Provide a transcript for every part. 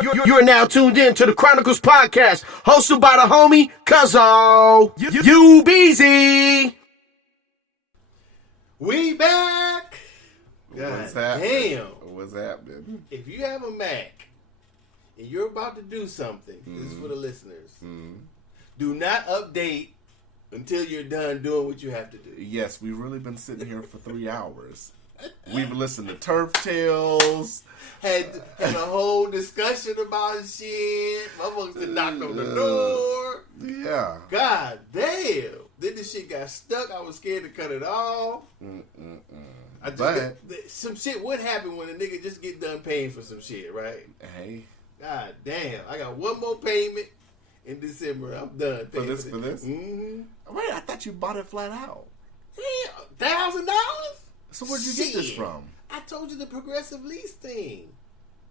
You're now tuned in to the Chronicles podcast, hosted by the homie Cuzzo. You Beezy. We back. What's God happening? damn. What's happening? If you have a Mac and you're about to do something, this is for the listeners. Do not update until you're done doing what you have to do. Yes, we've really been sitting here for 3 hours. We've listened to Turf Tales. Had a whole discussion about shit. Motherfuckers done knocked on the door. Yeah. God damn. Then the shit got stuck. I was scared to cut it off. Some shit would happen when a nigga just get done paying for some shit, right? Hey. God damn. I got one more payment in December. I'm done. For this? Mm-hmm. Wait, I thought you bought it flat out. Yeah, $1,000? So where'd you get this from? I told you the progressive lease thing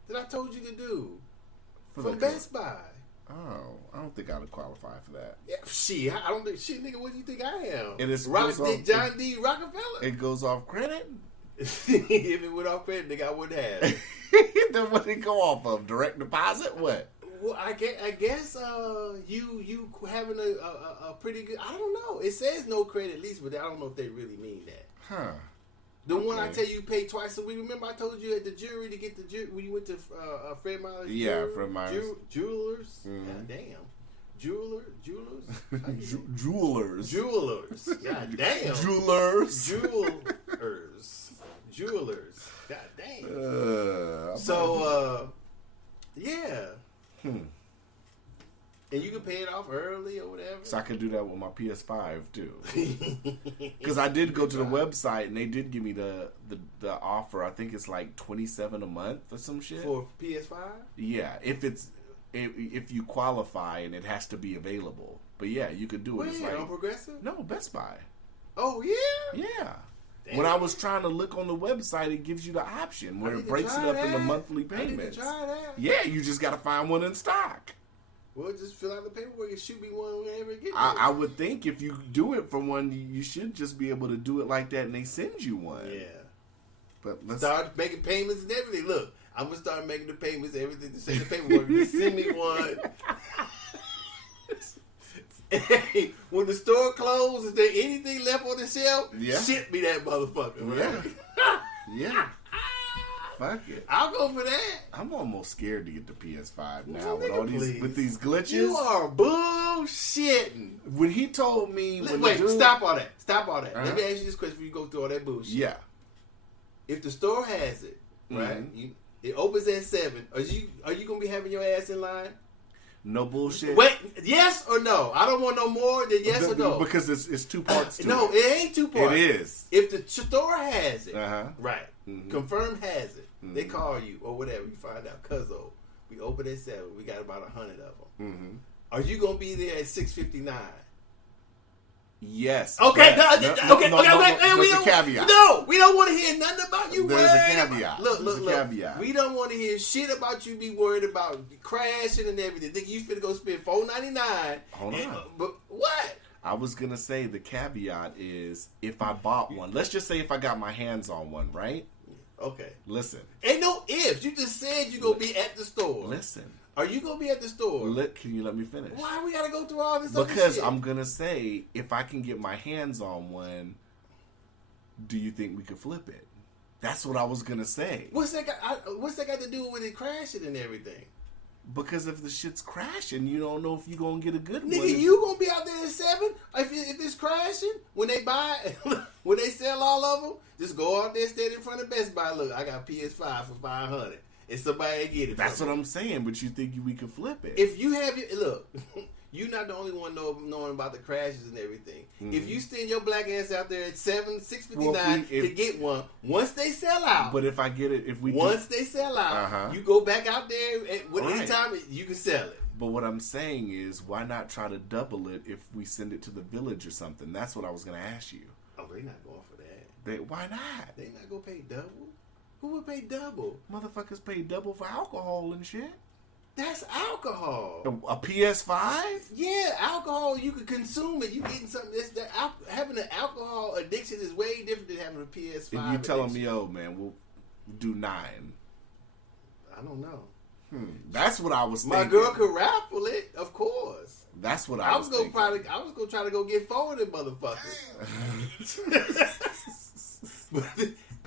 that I told you to do From Best Buy. Oh, I don't think I would qualify for that. Yeah, shit. I don't think shit, nigga. What do you think I am? It is John D. Rockefeller. It goes off credit. If it went off credit, nigga, I wouldn't have. Then what did it go off of? Direct deposit? What? Well, I guess you having a pretty good. I don't know. It says no credit lease, but I don't know if they really mean that. Huh. The one I tell you pay twice a week. Remember I told you at the jury to get the jury when you went to Fred Meyer's? Yeah, Fred Meyer's. Jewelers. Mm-hmm. God damn. Jewelers. Jewelers. God damn. Jewelers. Jewelers. God damn. Yeah. And you can pay it off early or whatever. So I can do that with my PS5 too. Because I did go to the website and they did give me the offer. I think it's like $27 a month or some shit for PS5. Yeah, if you qualify and it has to be available. But yeah, you could do it. It's like on Progressive? No, Best Buy. Oh yeah. Yeah. Damn. When I was trying to look on the website, it gives you the option where it breaks it up into monthly payments. I need to try that. Yeah, you just got to find one in stock. Well, just fill out the paperwork and shoot me one whenever it gets. I would think if you do it for one, you should just be able to do it like that, and they send you one. Yeah. But let's start making payments and everything. Look, I'm gonna start making the payments, everything to send the paperwork. Just send me one. Hey, when the store closes, is there anything left on the shelf? Yeah. Ship me that motherfucker. Right? Yeah. Fuck it. I'll go for that. I'm almost scared to get the PS5 now Nigga, with all these glitches. You are bullshitting. When he told me, stop all that. Uh-huh. Let me ask you this question before you go through all that bullshit. Yeah. If the store has it, right? It opens at 7. Are you gonna be having your ass in line? No bullshit. Wait, yes or no? I don't want no more than yes or no. Because it's two parts to no, it ain't two parts. It is. If the store has it, right, Mm-hmm. confirmed has it, they call you or whatever, you find out, Cuzzo, we open at 7, we got about 100 of them. Mm-hmm. Are you going to be there at 6:59? Yes. Okay, There's a caveat. No, we don't want to hear nothing about you. There's a caveat. Look. Caveat. We don't want to hear shit about you be worried about crashing and everything. Think you finna go spend $4.99? Hold on. But what? I was gonna say the caveat is if I bought one. Let's just say if I got my hands on one, right? Okay. Listen. Ain't no ifs. You just said you gonna be at the store. Listen. Are you gonna be at the store? Can you let me finish? Why we gotta go through all this? Because other shit? I'm gonna say if I can get my hands on one, do you think we could flip it? That's what I was gonna say. What's that got to do with it crashing and everything? Because if the shit's crashing, you don't know if you're gonna get a good one. Nigga, you gonna be out there at 7? If it's crashing, when they buy, when they sell all of them, just go out there, stand in front of Best Buy. Look, I got PS5 for $500. And somebody get it. That's what I'm saying. But you think we could flip it? If you have you're not the only one knowing about the crashes and everything. Mm-hmm. If you send your black ass out there at 6:59 to get one, once they sell out. But if I get it, they sell out, you go back out there anytime you can sell it. But what I'm saying is, why not try to double it if we send it to the village or something? That's what I was going to ask you. Oh, they're not going for that. Why not? They not going to pay double. Who would pay double? Motherfuckers pay double for alcohol and shit. That's alcohol. A PS5? Yeah, alcohol. You can consume it. You getting something. Having an alcohol addiction is way different than having a PS5. If you telling me, man, we'll do 9. I don't know. That's what I was My thinking. girl could raffle it, of course. That's what I was thinking. I was gonna try to go get 4 of them motherfuckers. But,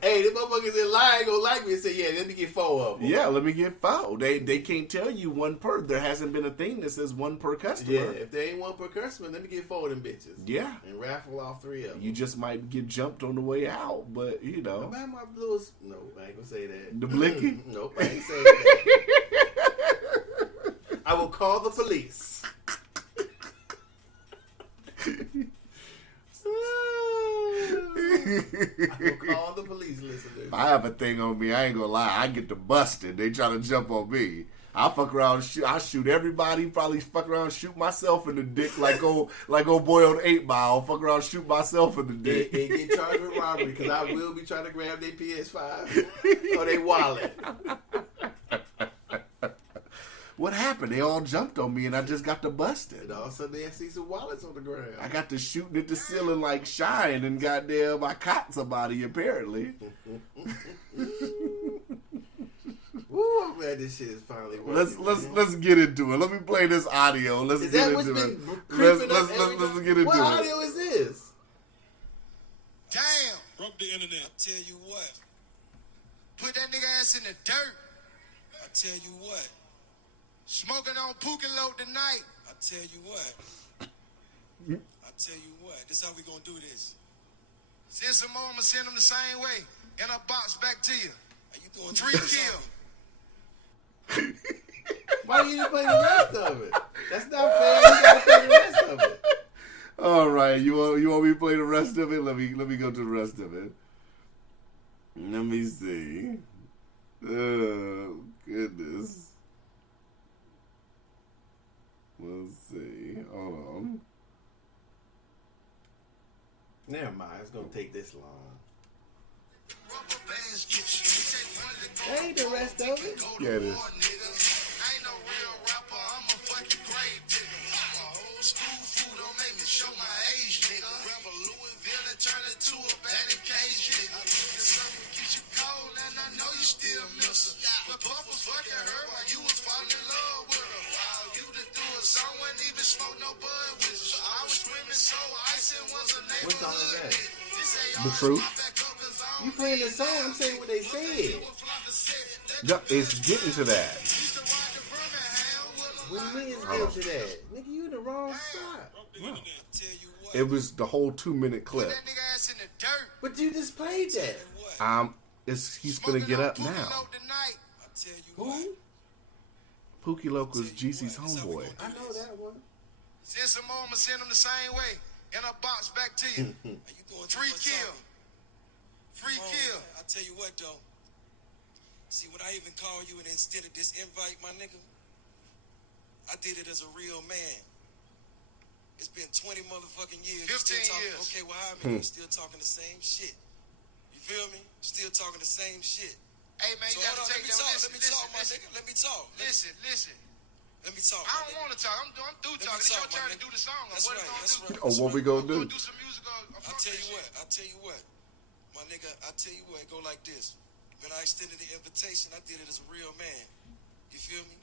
hey, the motherfuckers in line ain't gonna like me and say, yeah, let me get 4 of them. Yeah, let me get 4. They can't tell you one per. There hasn't been a thing that says one per customer. Yeah, if there ain't one per customer, let me get 4 of them bitches. Yeah. And raffle off 3 of them. You just might get jumped on the way out, but you know. About my blues. No, I ain't gonna say that. The blicky? Nope, I ain't saying that. I will call the police. I will call the police, listeners. If I have a thing on me, I ain't gonna lie. I get to busted. They try to jump on me. I fuck around and shoot. I shoot everybody. Probably fuck around and shoot myself in the dick like old boy on 8 Mile. Fuck around and shoot myself in the dick. They get charged with robbery because I will be trying to grab their PS5 or their wallet. What happened? They all jumped on me and I just got to busted. And all of a sudden they see some wallets on the ground. I got to shooting at the ceiling like Shine and goddamn I caught somebody apparently. Woo, I'm glad this shit is finally working. Let's get into it. Let me play this audio. Let's is get that what's into been it. creeping Let's up every get time? into What it. audio is this? Damn. Broke the internet. I tell you what. Put that nigga ass in the dirt. I tell you what. Smoking on Pookie Low tonight. I tell you what. I tell you what. This how we gonna do this. Send some more, I'ma send them the same way. In a box back to you. How you doing? 3 kill. Why you didn't play the rest of it? That's not fair. You gotta play the rest of it. All right, you want me to play the rest of it? Let me go to the rest of it. Let me see. Oh goodness. Let's see. Hold on. Never mind. It's gonna take this long. That ain't the rest of it. Yeah, it is. What song is that? The Truth. You playing the song? I'm saying what they said. Yep, it's getting to that. What do you mean it's getting to that? Nigga, you in the wrong spot. Wow. It was the whole 2-minute clip. But you just played that. He's gonna get up now. Who? Pookie Loco's Jeezy's homeboy. I know that one. Send some more, I'ma send them the same way. In a box back to you. 3 kill. 3 kill. I tell you what though. See, when I even call you and instead of this invite, my nigga, I did it as a real man. It's been 20 motherfucking years. 15 years. Okay, well, how many still talking the same shit? You feel me? Still talking the same shit. Hey, man, you gotta take that. Let me talk, my nigga. Let me talk. Listen. Let me talk. I don't want to talk. I'm through talking. It's your turn to do the song. That's right. Oh, what we gonna do? Do some music. I'll tell you what. My nigga, I tell you what. It go like this. When I extended the invitation, I did it as a real man. You feel me?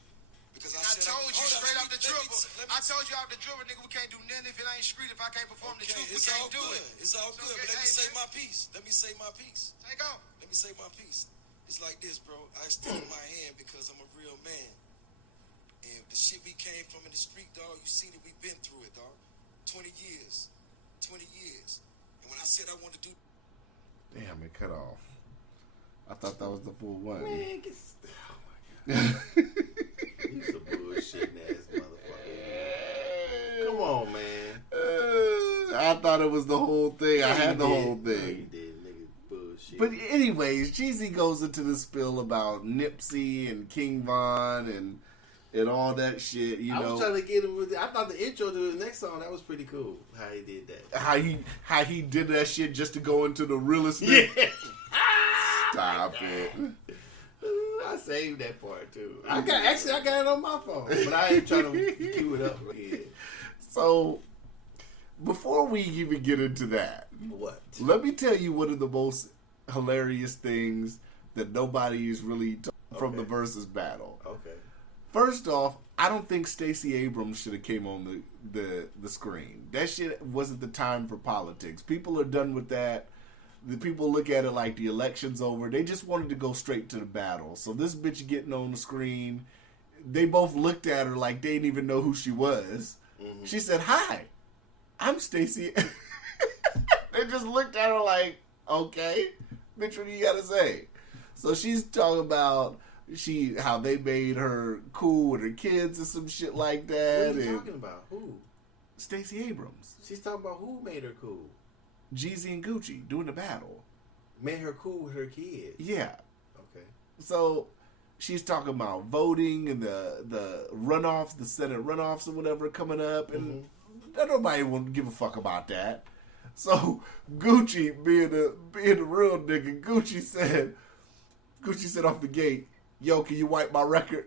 Because I told you straight off the dribble. I told you off the dribble, nigga, we can't do nothing if it ain't street. If I can't perform the truth, we can't do it. It's all good. But let me say my piece. Let me say my piece. Take off. Let me say my piece. It's like this, bro. I extended my hand because I'm a real man. And the shit we came from in the street, dog, you seen it, we been through it, dog. 20 years. 20 years. And when I said I wanted to do... Damn, it cut off. I thought that was the full one. Man, oh my God. You some bullshitting ass motherfucker. Come on, man. I thought it was the whole thing. I had the whole No, you thing. did, nigga. Bullshit. But anyways, Jeezy goes into the spill about Nipsey and King Von and all that shit, you know. I was trying to get him with I thought the intro to the next song, that was pretty cool. How he did that. How he did that shit just to go into the real estate. Yeah. Stop it. I saved that part too. I got it on my phone, but I ain't trying to cue it up again. So, before we even get into that, What? let me tell you one of the most hilarious things that nobody is really from the Verzuz battle. Okay. First off, I don't think Stacey Abrams should have came on the screen. That shit wasn't the time for politics. People are done with that. The people look at it like the election's over. They just wanted to go straight to the battle. So this bitch getting on the screen, they both looked at her like they didn't even know who she was. Mm-hmm. She said, "Hi, I'm Stacey." They just looked at her like, "Okay, bitch, what do you gotta say?" So she's talking about how they made her cool with her kids and some shit like that. What are you talking about? Who? Stacey Abrams. She's talking about who made her cool. Jeezy and Gucci doing the battle. Made her cool with her kids. Yeah. Okay. So she's talking about voting and the runoffs, the Senate runoffs or whatever coming up, and nobody will give a fuck about that. So Gucci, being the real nigga, Gucci said off the gate, "Yo, can you wipe my record?"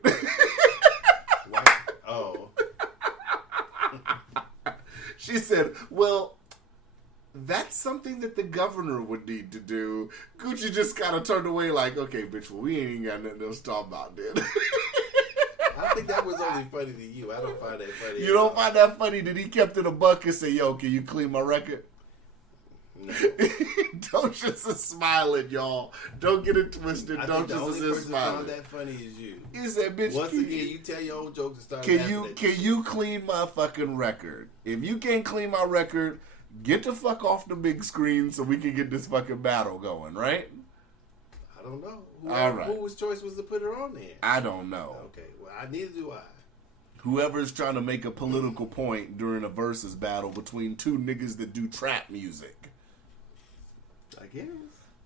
Oh. She said, "Well, that's something that the governor would need to do." Gucci just kind of turned away like, "Okay, bitch, well, we ain't got nothing else to talk about then." I think that was only funny to you. I don't find that funny. You don't find that funny that he kept it a buck and say, "Yo, can you clean my record?" No. Docious is smiling, y'all. Don't get it twisted. Docious is smiling. Found that funny is you. He said, "Bitch, once again, you tell your own jokes and start. Can you clean my fucking record? If you can't clean my record, get the fuck off the big screen so we can get this fucking battle going, right?" I don't know. Whose choice was to put her on there? I don't know. Okay, well, neither do I. Whoever's trying to make a political point during a versus battle between two niggas that do trap music. I guess.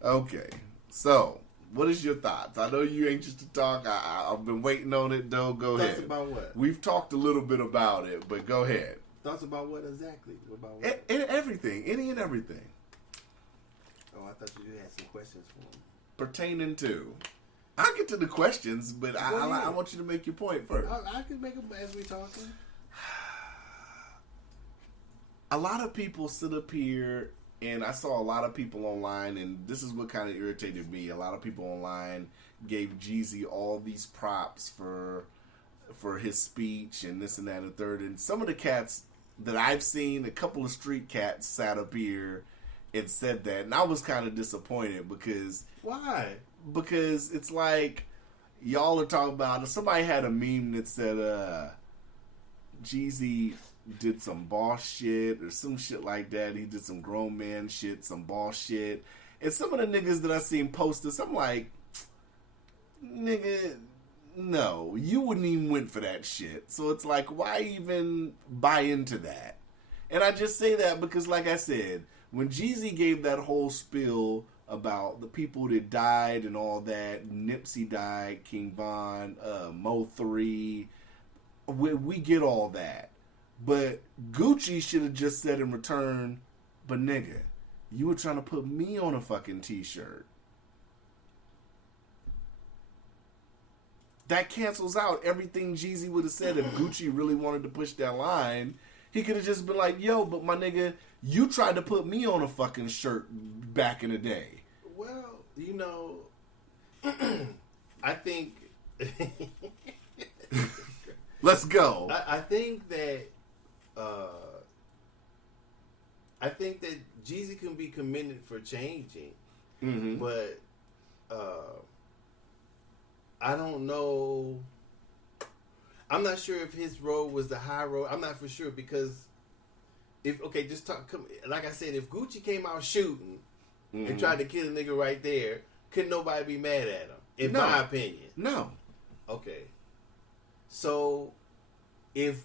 Okay, so what is your thoughts? I know you anxious to talk. I've been waiting on it, though. Go ahead. Thoughts about what? We've talked a little bit about it, but go ahead. Thoughts about what exactly? About what? Everything. Any and everything. Oh, I thought you had some questions for me. Pertaining to. I'll get to the questions, but I want you to make your point first. I can make them as we talking. A lot of people sit up here, and I saw a lot of people online, and this is what kind of irritated me. A lot of people online gave Jeezy all these props for his speech and this and that and third. And some of the cats that I've seen, a couple of street cats sat up here and said that, and I was kind of disappointed because... Why? Because it's like y'all are talking about... Somebody had a meme that said Jeezy did some boss shit or some shit like that. He did some grown man shit, some boss shit. And some of the niggas that I seen post this, I'm like, nigga, no, you wouldn't even went for that shit. So it's like, why even buy into that? And I just say that because, like I said, when Jeezy gave that whole spiel about the people that died and all that, Nipsey died, King Von, Mo3, we get all that. But Gucci should have just said in return, "But nigga, you were trying to put me on a fucking t-shirt." That cancels out everything Jeezy would have said if Gucci really wanted to push that line. He could have just been like, "Yo, but my nigga, you tried to put me on a fucking shirt back in the day." Well, you know, I think... Let's go. I think that Jeezy can be commended for changing, but I don't know. I'm not sure if his road was the high road. I'm not for sure because like I said, if Gucci came out shooting and tried to kill a nigga right there, couldn't nobody be mad at him? In my opinion, no. Okay, so if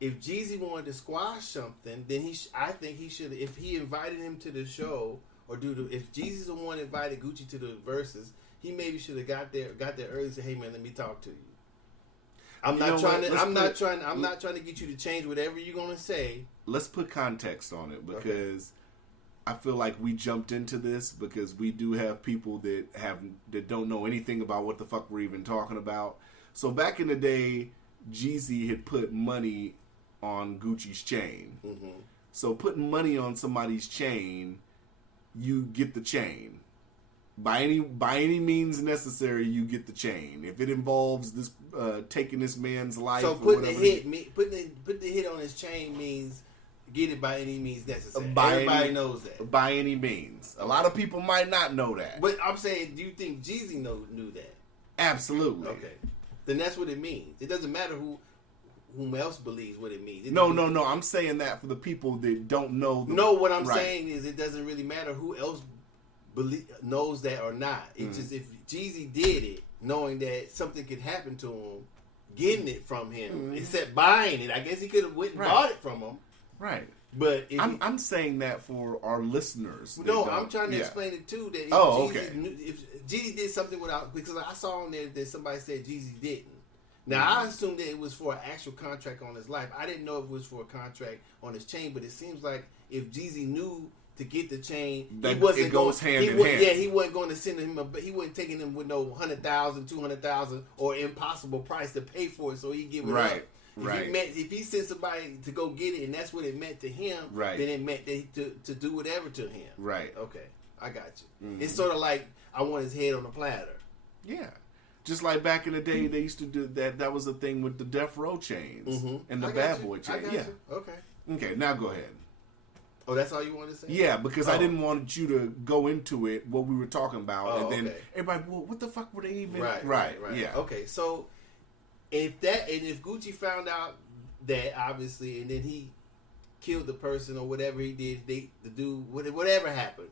Jeezy wanted to squash something, then I think he should. If he invited him to the show if Jeezy's the one that invited Gucci to the Verzuz, he maybe should have got there early and said, "Hey man, let me talk to you. I'm not trying to get you to change whatever you're gonna say." Let's put context on it because I feel like we jumped into this because we do have people that don't know anything about what the fuck we're even talking about. So back in the day, Jeezy had put money on Gucci's chain. Mm-hmm. So putting money on somebody's chain, you get the chain. By any means necessary, you get the chain. If it involves this taking this man's life, so or putting whatever, putting the hit on his chain means get it by any means necessary. By Everybody knows that. By any means. A lot of people might not know that. But I'm saying, do you think Jeezy knew that? Absolutely. Okay. Then that's what it means. It doesn't matter whom else believes what it means. No. I'm saying that for the people that don't know. What I'm saying is it doesn't really matter who else knows that or not. It's just if Jeezy did it, knowing that something could happen to him, getting it from him, except buying it. I guess he could have went and bought it from him. Right. But I'm saying that for our listeners. No, I'm trying to explain it too. That if Jeezy did something without, because I saw on there that somebody said Jeezy didn't. Now I assumed that it was for an actual contract on his life. I didn't know if it was for a contract on his chain, but it seems like if Jeezy knew to get the chain, that he wasn't hand in hand. Yeah, he wasn't going to send him. He wasn't taking him with no 100,000, 200,000, or impossible price to pay for it, so he give it up. If he sent somebody to go get it, and that's what it meant to him, then it meant to do whatever to him. Right. Okay, I got you. Mm-hmm. It's sort of like I want his head on a platter. Yeah. Just like back in the day, they used to do that. That was the thing with the Death Row chains and the Bad Boy chains. Yeah. Okay. Now go ahead. Oh, that's all you wanted to say? Yeah, because I didn't want you to go into it, what we were talking about, and then everybody, well, what the fuck were they even? Right. Yeah. Okay, so if Gucci found out that, obviously, and then he killed the person or whatever he did, the dude, whatever happened,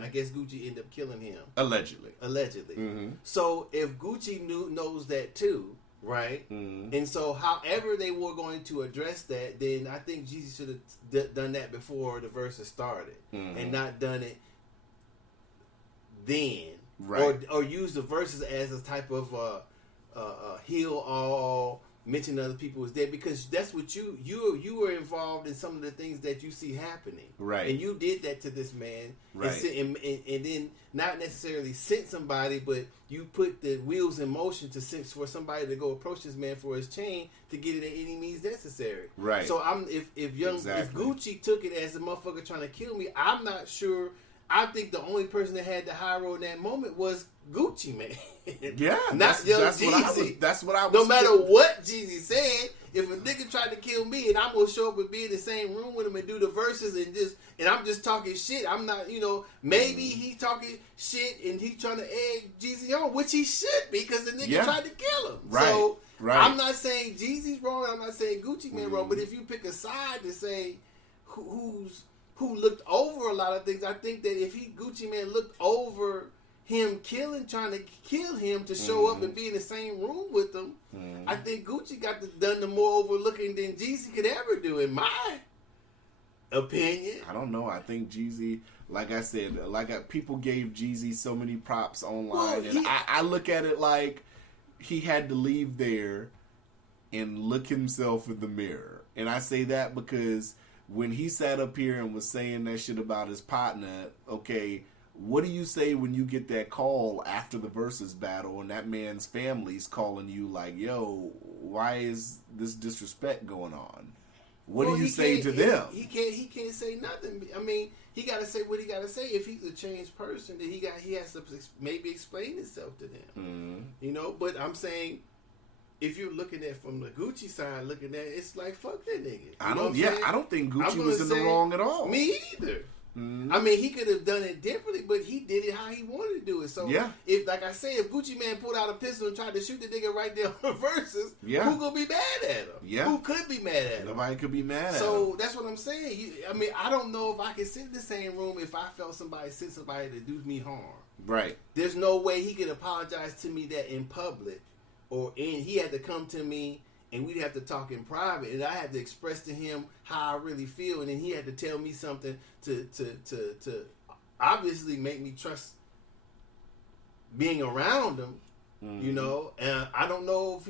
I guess Gucci ended up killing him. Allegedly. Mm-hmm. So if Gucci knows that too, right? Mm-hmm. And so however they were going to address that, then I think Jeezy should have done that before the Verzuz started and not done it then. Right. Or use the Verzuz as a type of heal all, mention other people was dead, because that's what you were involved in some of the things that you see happening, right? And you did that to this man, right? And then not necessarily sent somebody, but you put the wheels in motion for somebody to go approach this man for his chain to get it at any means necessary, right? So if Gucci took it as a motherfucker trying to kill me, I'm not sure. I think the only person that had the high road in that moment was Gucci, man. Yeah, not Young Jeezy. That's what I was. No matter what Jeezy said, if a nigga tried to kill me and I'm gonna show up and be in the same room with him and do the verses and I'm just talking shit, I'm not, maybe he talking shit and he trying to egg Jeezy on, which he should be, because the nigga tried to kill him. Right. So I'm not saying Jeezy's wrong. I'm not saying Gucci man wrong. But if you pick a side to say who looked over a lot of things, I think that if Gucci man looked over him trying to kill him to show up and be in the same room with him, I think Gucci got done the more overlooking than Jeezy could ever do, in my opinion. I don't know. I think Jeezy, like I said, people gave Jeezy so many props online, and I look at it like he had to leave there and look himself in the mirror. And I say that because when he sat up here and was saying that shit about his partner, okay, what do you say when you get that call after the Verzuz battle and that man's family's calling you like, yo, why is this disrespect going on? What do you say to them? He can't say nothing. I mean, he got to say what he got to say. If he's a changed person, then he has to maybe explain himself to them. But I'm saying, if you're looking at from the Gucci side, it's like, fuck that nigga. I don't think Gucci was in the wrong at all. Me either. I mean, he could have done it differently, but he did it how he wanted to do it. So, if Gucci man pulled out a pistol and tried to shoot the nigga right there on the Verzuz, who gonna be mad at him? Yeah. Who could be mad at him? Nobody could be mad at him. So, that's what I'm saying. I don't know if I could sit in the same room if I felt somebody to do me harm. Right. There's no way he could apologize to me that in public, he had to come to me and we'd have to talk in private, and I had to express to him how I really feel, and then he had to tell me something to obviously make me trust being around him, And I don't know if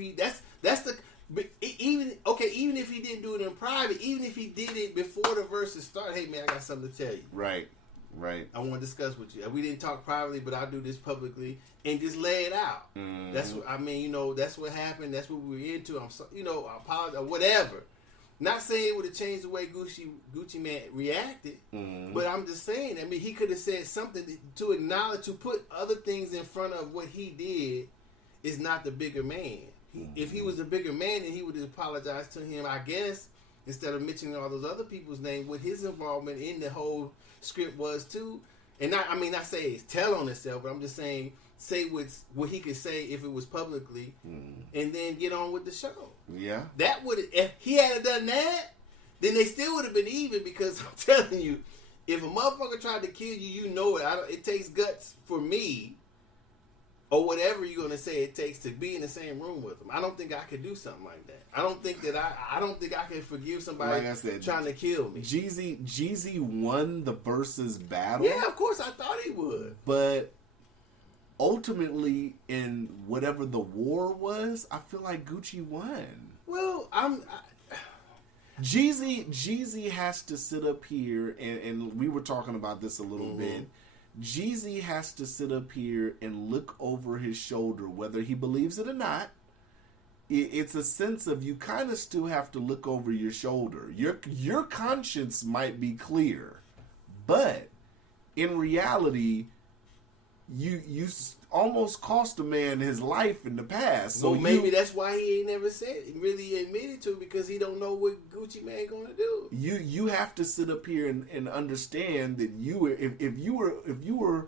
even if he didn't do it in private, even if he did it before the Verzuz started, hey man, I got something to tell you. Right. I want to discuss with you. We didn't talk privately, but I'll do this publicly and just lay it out. That's what that's what happened. That's what we were into. I apologize, whatever. Not saying it would have changed the way Gucci Man reacted, but I'm just saying. I mean, he could have said something to acknowledge, to put other things in front of what he did. Is not the bigger man. If he was the bigger man, then he would have apologized to him, I guess, instead of mentioning all those other people's names. What his involvement in the whole script was too. And not say it's tell on itself, but I'm just saying say what he could say if it was publicly, and then get on with the show. Yeah, that would if he had done that, then they still would have been even. Because I'm telling you, if a motherfucker tried to kill you, you know it. It takes guts for me, or whatever you're gonna say it takes to be in the same room with them. I don't think I could do something like that. I don't think I can forgive somebody like I said, trying to kill me. Jeezy won the Verzuz battle. Yeah, of course I thought he would. But ultimately, in whatever the war was, I feel like Gucci won. Well, Jeezy has to sit up here, and we were talking about this a little bit. Jeezy has to sit up here and look over his shoulder, whether he believes it or not. It's a sense of you kind of still have to look over your shoulder. Your conscience might be clear, but in reality, you almost cost a man his life in the past. So maybe that's why he ain't never really admitted to it, because he don't know what Gucci Man gonna do. You have to sit up here and understand that if you were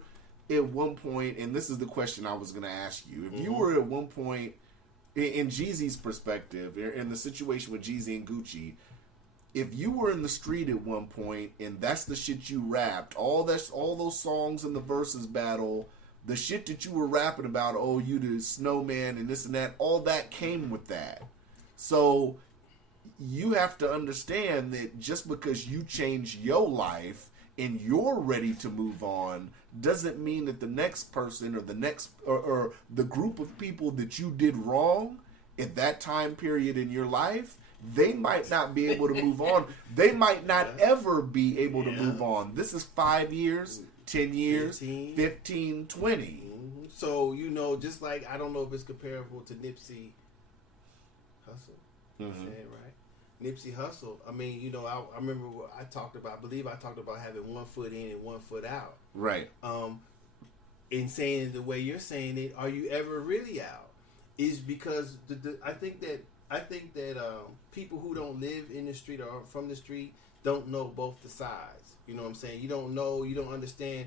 at one point, and this is the question I was gonna ask you, if you were at one point in Jeezy's perspective, in the situation with Jeezy and Gucci, if you were in the street at one point and that's the shit you rapped, all those songs in the Verzuz battle, the shit that you were rapping about, oh, you the snowman and this and that, all that came with that. So you have to understand that just because you change your life and you're ready to move on doesn't mean that the next person or the next or the group of people that you did wrong at that time period in your life, they might not be able to move on. They might not ever be able to move on. This is 5 years, 10 years, 15, 20. So, just like, I don't know if it's comparable to Nipsey Hussle. Saying it right? Nipsey Hussle. I mean, I remember what I believe I talked about having 1 foot in and 1 foot out. Right. In saying it the way you're saying it, are you ever really out? Is because I think that people who don't live in the street or from the street don't know both the sides. You know what I'm saying? You don't know, you don't understand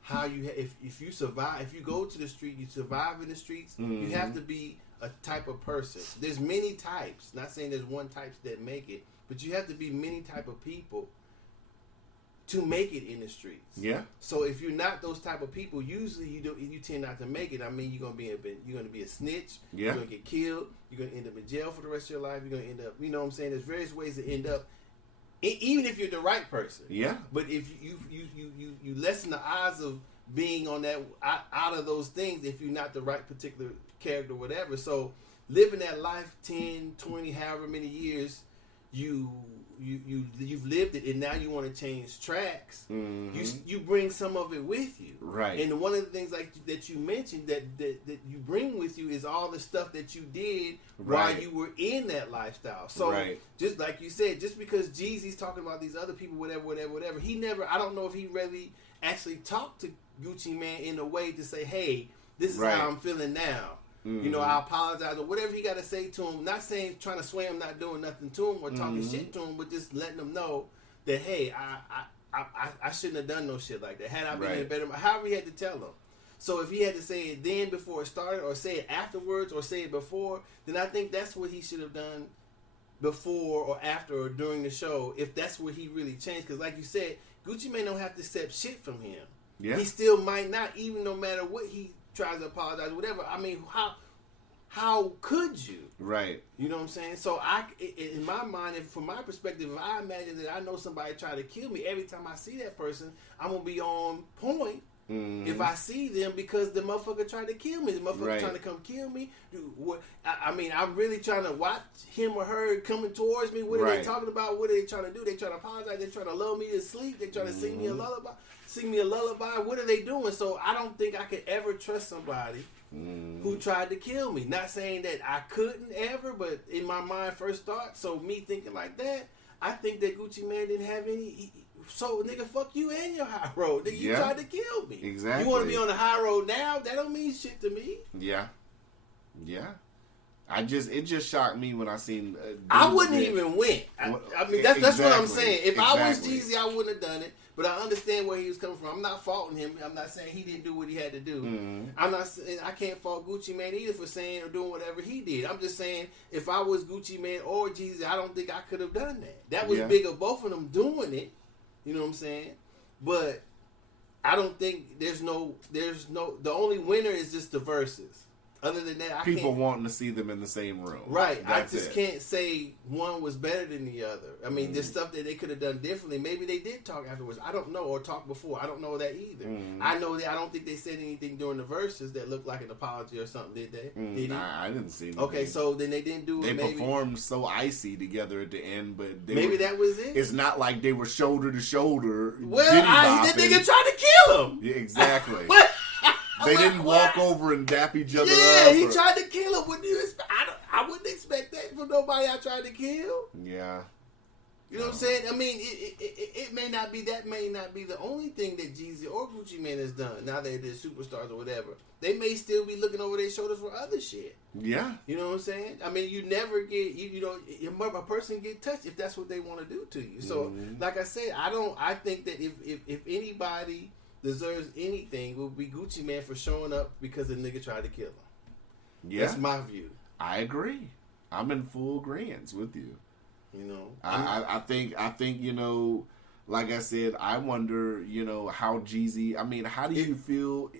how if you survive, if you go to the street, you survive in the streets, you have to be a type of person. There's many types. Not saying there's one type that make it, but you have to be many type of people to make it in the streets. Yeah. So if you're not those type of people, usually you tend not to make it. I mean, you're gonna be a snitch. Yeah. You're gonna get killed. You're gonna end up in jail for the rest of your life. You're gonna end up, you know what I'm saying? There's various ways to end up, even if you're the right person. Yeah. But if you lessen the odds of being on that out of those things if you're not the right particular character, whatever. So living that life 10, 20, however many years you've lived it, and now you want to change tracks. You bring some of it with you, right? And one of the things like that you mentioned that you bring with you is all the stuff that you did while you were in that lifestyle. So just like you said, just because Jeezy's talking about these other people, whatever, he never. I don't know if he really actually talked to Gucci Man in a way to say, hey, this is how I'm feeling now. I apologize or whatever he got to say to him. Not saying trying to sway him, not doing nothing to him or talking shit to him, but just letting him know that, hey, I shouldn't have done no shit like that. Had I been in a better, however he had to tell him. So if he had to say it then before it started, or say it afterwards, or say it before, then I think that's what he should have done before or after or during the show. If that's what he really changed, because like you said, Gucci Mane don't have to accept shit from him. Yeah. He still might not, even no matter what he tries to apologize, whatever. I mean, how could you? Right. You know what I'm saying? So in my mind, and from my perspective, if I imagine that I know somebody try to kill me, every time I see that person, I'm gonna be on point. If I see them, because the motherfucker tried to kill me, the motherfucker trying to come kill me. I mean, I'm really trying to watch him or her coming towards me. What are they talking about? What are they trying to do? They trying to apologize. They trying to lull me to sleep. They trying to sing me a lullaby. What are they doing? So I don't think I could ever trust somebody who tried to kill me. Not saying that I couldn't ever, but in my mind, first thought. So me thinking like that, I think that Gucci Mane didn't have any. So nigga, fuck you and your high road. Nigga, you tried to kill me. Exactly. You want to be on the high road now? That don't mean shit to me. Yeah. It just shocked me when I seen. I wouldn't even went. I mean, that's what I'm saying. If I was Jeezy, I wouldn't have done it. But I understand where he was coming from. I'm not faulting him. I'm not saying he didn't do what he had to do. I can't fault Gucci Mane either for saying or doing whatever he did. I'm just saying if I was Gucci Mane or Jeezy, I don't think I could have done that. That was big of both of them doing it. You know what I'm saying? But I don't think there's no. The only winner is just the verses. Other than that, people wanting to see them in the same room. Right. I just can't say one was better than the other. I mean, there's stuff that they could have done differently. Maybe they did talk afterwards. I don't know. Or talk before. I don't know that either. I know that I don't think they said anything during the verses that looked like an apology or something, did they? Did I didn't see anything. Okay, so then they didn't do it. They performed so icy together at the end, but maybe that was it. It's not like they were shoulder to shoulder. Well, that nigga tried to kill him. Yeah, exactly. They didn't walk over and dap each other up. Yeah, he tried to kill him. Wouldn't you expect? I wouldn't expect that from nobody I tried to kill. Yeah. You know what I'm saying? I mean, it may not be the only thing that Jeezy or Gucci Mane has done. Now that they're superstars or whatever, they may still be looking over their shoulders for other shit. Yeah. You know what I'm saying? I mean, you never get a person get touched if that's what they want to do to you. So, like I said, I think that if anybody deserves anything, will be Gucci Mane for showing up because the nigga tried to kill him. Yeah. That's my view. I agree. I'm in full agreement with you. You know, I think like I said, I wonder, how Jeezy. I mean, how do you feel?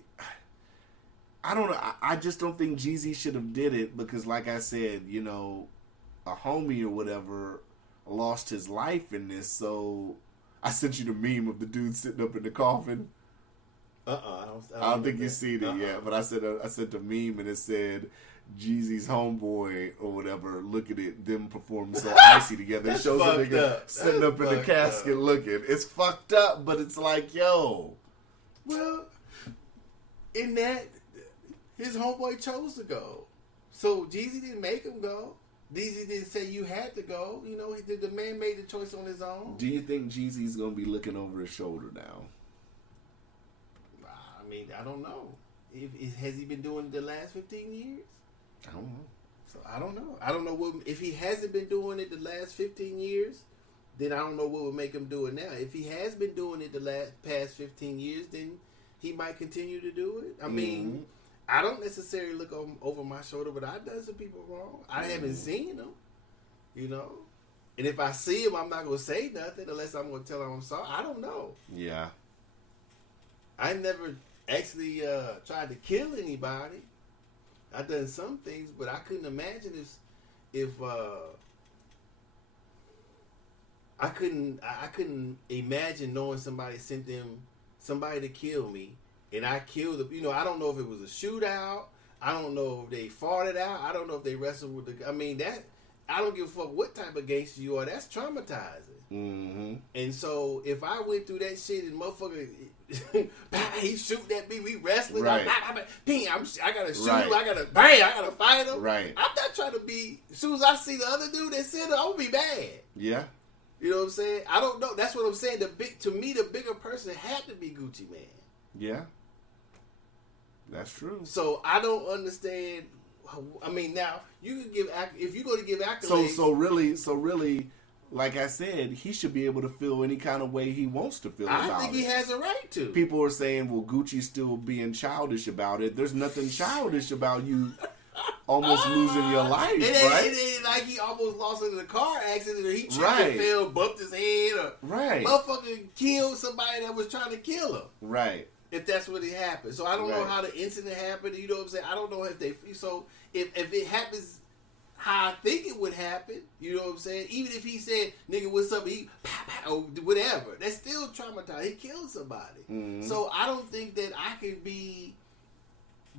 I don't know. I just don't think Jeezy should have did it because, like I said, a homie or whatever lost his life in this. So I sent you the meme of the dude sitting up in the coffin. I don't think you've seen it yet, but I sent a meme and it said Jeezy's homeboy or whatever. Look at it, them performing so icy together. It shows a nigga sitting up in the casket looking. It's fucked up, but it's like, yo. Well, in that, his homeboy chose to go, so Jeezy didn't make him go. Jeezy didn't say you had to go. The man made the choice on his own. Do you think Jeezy's gonna be looking over his shoulder now? I mean, I don't know. Has he been doing it the last 15 years? I don't know. So I don't know. I don't know if he hasn't been doing it the last 15 years, then I don't know what would make him do it now. If he has been doing it the past 15 years, then he might continue to do it. I mean, I don't necessarily look over my shoulder, but I've done some people wrong. I haven't seen them, And if I see him, I'm not going to say nothing unless I'm going to tell him I'm sorry. I don't know. Yeah. I never actually tried to kill anybody. I've done some things, but I couldn't imagine if I couldn't imagine knowing somebody sent them somebody to kill me, and I killed them. I don't know if it was a shootout. I don't know if they fought it out. I don't know if they wrestled with the. I mean that. I don't give a fuck what type of gangster you are. That's traumatizing. Mm-hmm. And so if I went through that shit and motherfucker, he shoot that me, we wrestling. Right. I gotta shoot him. I gotta bang. I gotta fight him. Right. I'm not trying to be. As soon as I see the other dude that said it, I'm gonna be bad. Yeah. You know what I'm saying? I don't know. That's what I'm saying. To me, the bigger person had to be Gucci Mane. Yeah. That's true. So I don't understand. I mean, now you can give if you're going to give accolades. So really, like I said, he should be able to feel any kind of way he wants to feel about it. I think he has a right to. People are saying, "Well, Gucci's still being childish about it." There's nothing childish about you almost losing your life, right? It ain't like he almost lost in a car accident, or he tripped and fell, bumped his head, or motherfucker killed somebody that was trying to kill him. Right. If that's what it happened. So I don't know how the incident happened. You know what I'm saying? I don't know if they. So if it happens how I think it would happen, you know what I'm saying? Even if he said, nigga, what's up? He, or whatever. That's still traumatized. He killed somebody. Mm-hmm. So I don't think that I could be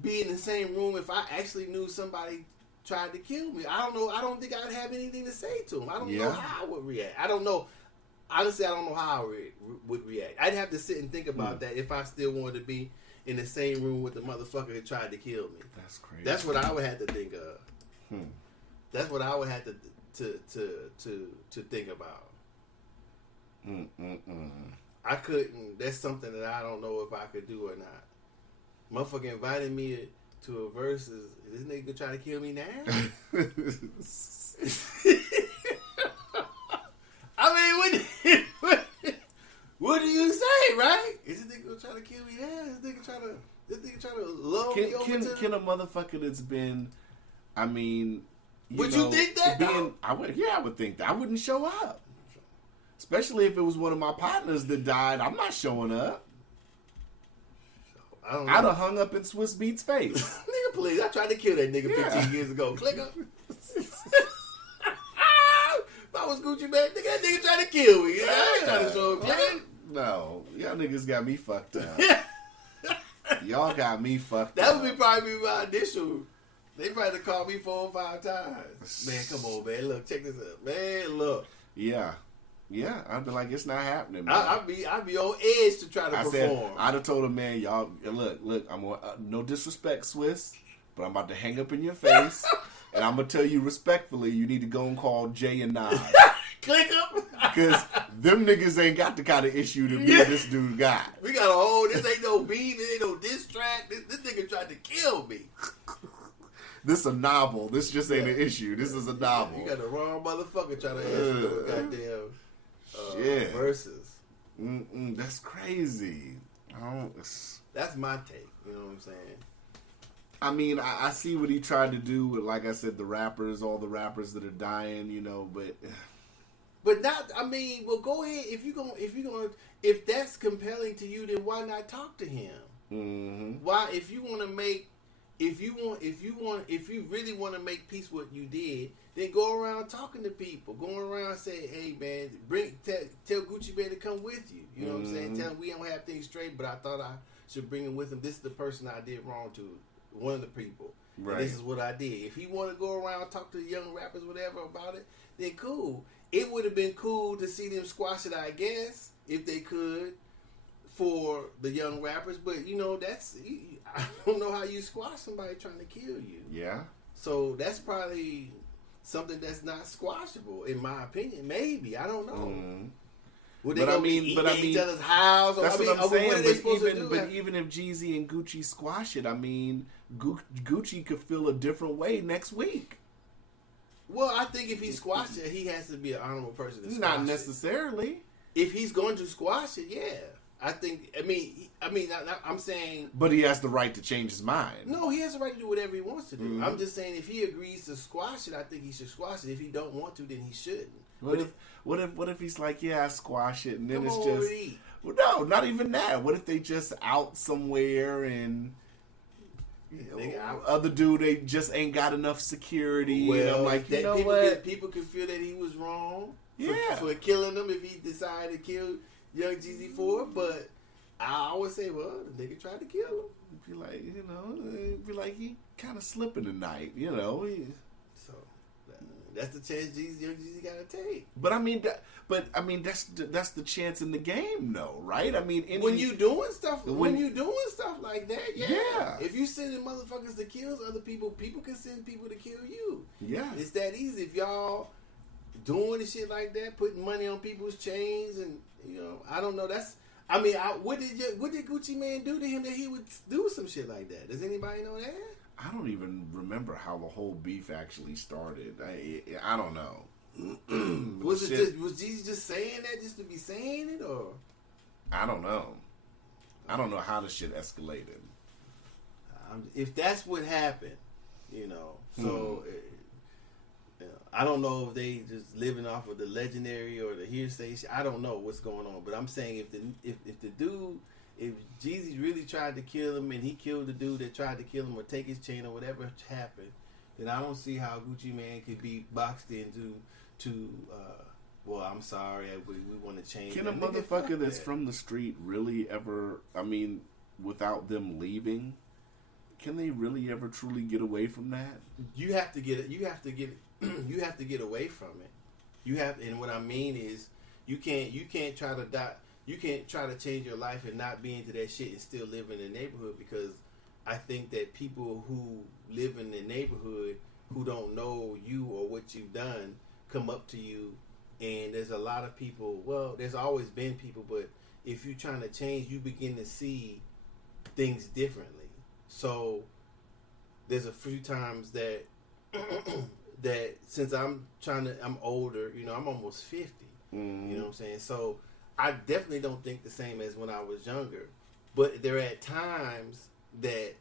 in the same room if I actually knew somebody tried to kill me. I don't know. I don't think I'd have anything to say to him. I don't know how I would react. I don't know. Honestly, I don't know how I would react. I'd have to sit and think about that if I still wanted to be in the same room with the motherfucker that tried to kill me. That's crazy. That's what I would have to think of. That's what I would have to think about. I couldn't. That's something that I don't know if I could do or not. Motherfucker invited me to a Verzuz. This nigga try to kill me now? I mean, what do you say, right? Is this nigga trying to kill me now? This nigga trying to love me over to Can a motherfucker that's been, I mean, you think that? I would think that. I wouldn't show up. Especially if it was one of my partners that died. I'm not showing up. I'd have hung up in Swiss Beats' face. Nigga, please. I tried to kill that nigga 15 years ago. Click up. If I was Gucci man, nigga, that nigga tried to kill me. I ain't trying to show him. No. Y'all niggas got me fucked up. Y'all got me fucked up. That would probably be my initial. They probably called me 4 or 5 times. Man, come on, man. Look, check this out. Man, look. Yeah, I'd be like, it's not happening, man. I'd be on edge to try to perform. I'd have told him, man, y'all, look, I'm on, no disrespect, Swiss, but I'm about to hang up in your face, and I'm gonna tell you respectfully, you need to go and call Jay and Nas. Click up, because them niggas ain't got the kind of issue that me and this dude got. We got a whole. This ain't no beef. This ain't no diss track. This nigga tried to kill me. This is a novel. This just ain't an issue. This is a novel. You got the wrong motherfucker trying to answer the goddamn. Verzuz. That's crazy. That's my take. You know what I'm saying? I mean, I see what he tried to do with, like I said, the rappers, all the rappers that are dying, you know, but not. I mean, well, go ahead. If that's compelling to you, then why not talk to him? Mm-hmm. Why, if you really want to make peace with what you did, then go around talking to people. Go around saying, hey, man, tell Gucci Mane to come with you. You know what I'm saying? Tell him we don't have things straight, but I thought I should bring him with him. This is the person I did wrong to, one of the people. Right. And this is what I did. If he want to go around and talk to the young rappers, whatever, about it, then cool. It would have been cool to see them squash it, I guess, if they could, for the young rappers. But, you know, I don't know how you squash somebody trying to kill you. Yeah. So that's probably something that's not squashable, in my opinion. Maybe. I don't know. Would they eat each other's house? That's what I'm saying. What are they supposed to do? But even if Jeezy and Gucci squash it, I mean, Gucci could feel a different way next week. Well, I think if he squashed it, he has to be an honorable person to squash Not necessarily. It. If he's going to squash it, yeah. I'm saying... But he has the right to change his mind. No, he has the right to do whatever he wants to do. Mm-hmm. I'm just saying if he agrees to squash it, I think he should squash it. If he don't want to, then he shouldn't. What if he's like, yeah, I squash it, and then it's just... Eat. Well, no, not even that. What if they just out somewhere and... other dude, they just ain't got enough security. Well, and I'm like, you know what? People can feel that he was wrong for killing them if he decided to kill Young Jeezy for it, but I always say, well, the nigga tried to kill him. Be like, you know, he kind of slipping tonight, you know. So that's the chance Young Jeezy got to take. But I mean, that's the chance in the game, though, right? I mean, when you doing stuff like that, yeah. If you sending motherfuckers to kill other people, people can send people to kill you. Yeah, it's that easy. If y'all doing the shit like that, putting money on people's chains, and you know, I don't know. What did Gucci Mane do to him that he would do some shit like that? Does anybody know that? I don't even remember how the whole beef actually started. I don't know. Was Jeezy just saying that just to be saying it, or? I don't know. I don't know how the shit escalated. If that's what happened, you know, so I don't know if they just living off of the legendary or the hearsay. I don't know what's going on, but I'm saying if Jeezy really tried to kill him and he killed the dude that tried to kill him or take his chain or whatever happened, then I don't see how Gucci Mane could be boxed into well, I'm sorry, we want to change. Can a motherfucker that's from the street really ever, I mean, without them leaving, can they really ever truly get away from that? You have to get away from it. And what I mean is you can't try to you can't try to change your life and not be into that shit and still live in the neighborhood, because I think that people who live in the neighborhood who don't know you or what you've done come up to you, and there's a lot of people, well, there's always been people, but if you're trying to change, you begin to see things differently. So there's a few times that that since I'm older, you know, I'm almost 50. Mm-hmm. You know what I'm saying? So I definitely don't think the same as when I was younger. But there are at times that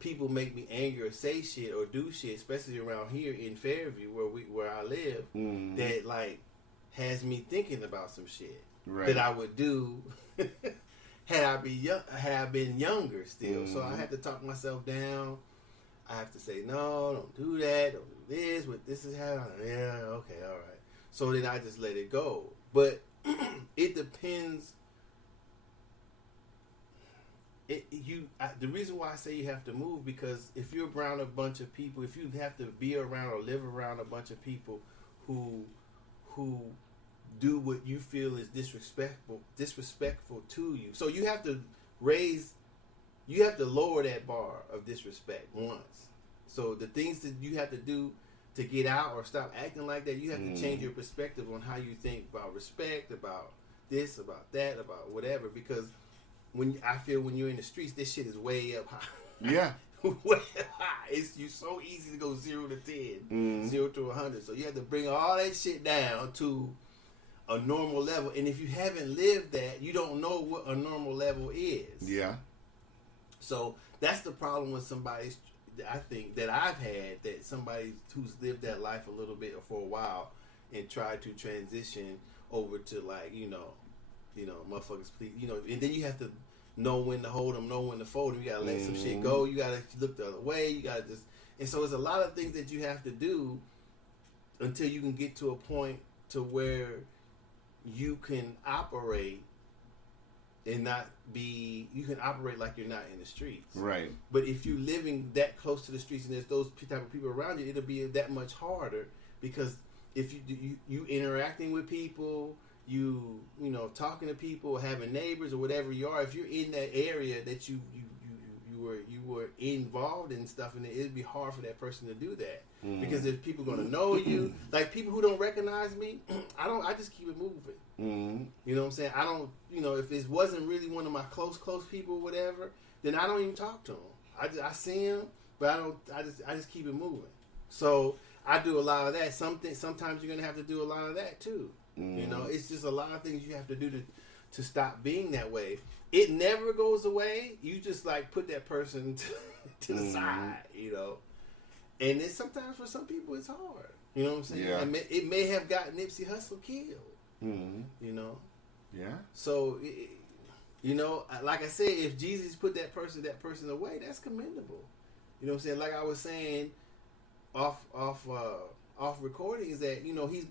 people make me angry or say shit or do shit, especially around here in Fairview where I live, mm-hmm. that like has me thinking about some shit right. that I would do had I been younger still. Mm-hmm. So I had to talk myself down. I have to say, no, don't do that, don't do this, what this is happening. Yeah, okay, all right. So then I just let it go. But it depends. The reason why I say you have to move, because if you're around a bunch of people, if you have to be around or live around a bunch of people who do what you feel is disrespectful to you, so you have to lower that bar of disrespect once. So the things that you have to do to get out or stop acting like that, you have to change your perspective on how you think about respect, about this, about that, about whatever. Because when you're in the streets, this shit is way up high. Yeah. Way up high. It's so easy to go 0 to 10, 0 to 100. So you have to bring all that shit down to a normal level. And if you haven't lived that, you don't know what a normal level is. Yeah. So that's the problem with somebody's, I think, that I've had, that somebody who's lived that life a little bit or for a while and tried to transition over to, like, you know, motherfuckers, please, you know, and then you have to know when to hold them, know when to fold them. You gotta let some shit go. You gotta look the other way. You gotta just, and so there's a lot of things that you have to do until you can get to a point to where you can operate and not be, you can operate like you're not in the streets. Right. But if you're living that close to the streets and there's those type of people around you, it'll be that much harder, because if you interacting with people, you know, talking to people, having neighbors or whatever you are, if you're in that area that you were involved in stuff, and it'd be hard for that person to do that. Because if people gonna know you, like people who don't recognize me, I just keep it moving. You know what I'm saying? I don't, you know, if it wasn't really one of my close people or whatever, then I don't even talk to them. I see them, but I just keep it moving. So I do a lot of that. Sometimes you're gonna have to do a lot of that too. You know, it's just a lot of things you have to do to stop being that way. It never goes away. You just like put that person to the side, you know. And then sometimes for some people it's hard. You know what I'm saying? Yeah. It may have got Nipsey Hussle killed. You know. Yeah. So, you know, like I said, if Jeezy's put that person away, that's commendable. You know what I'm saying? Like I was saying off recording, is that, you know, he's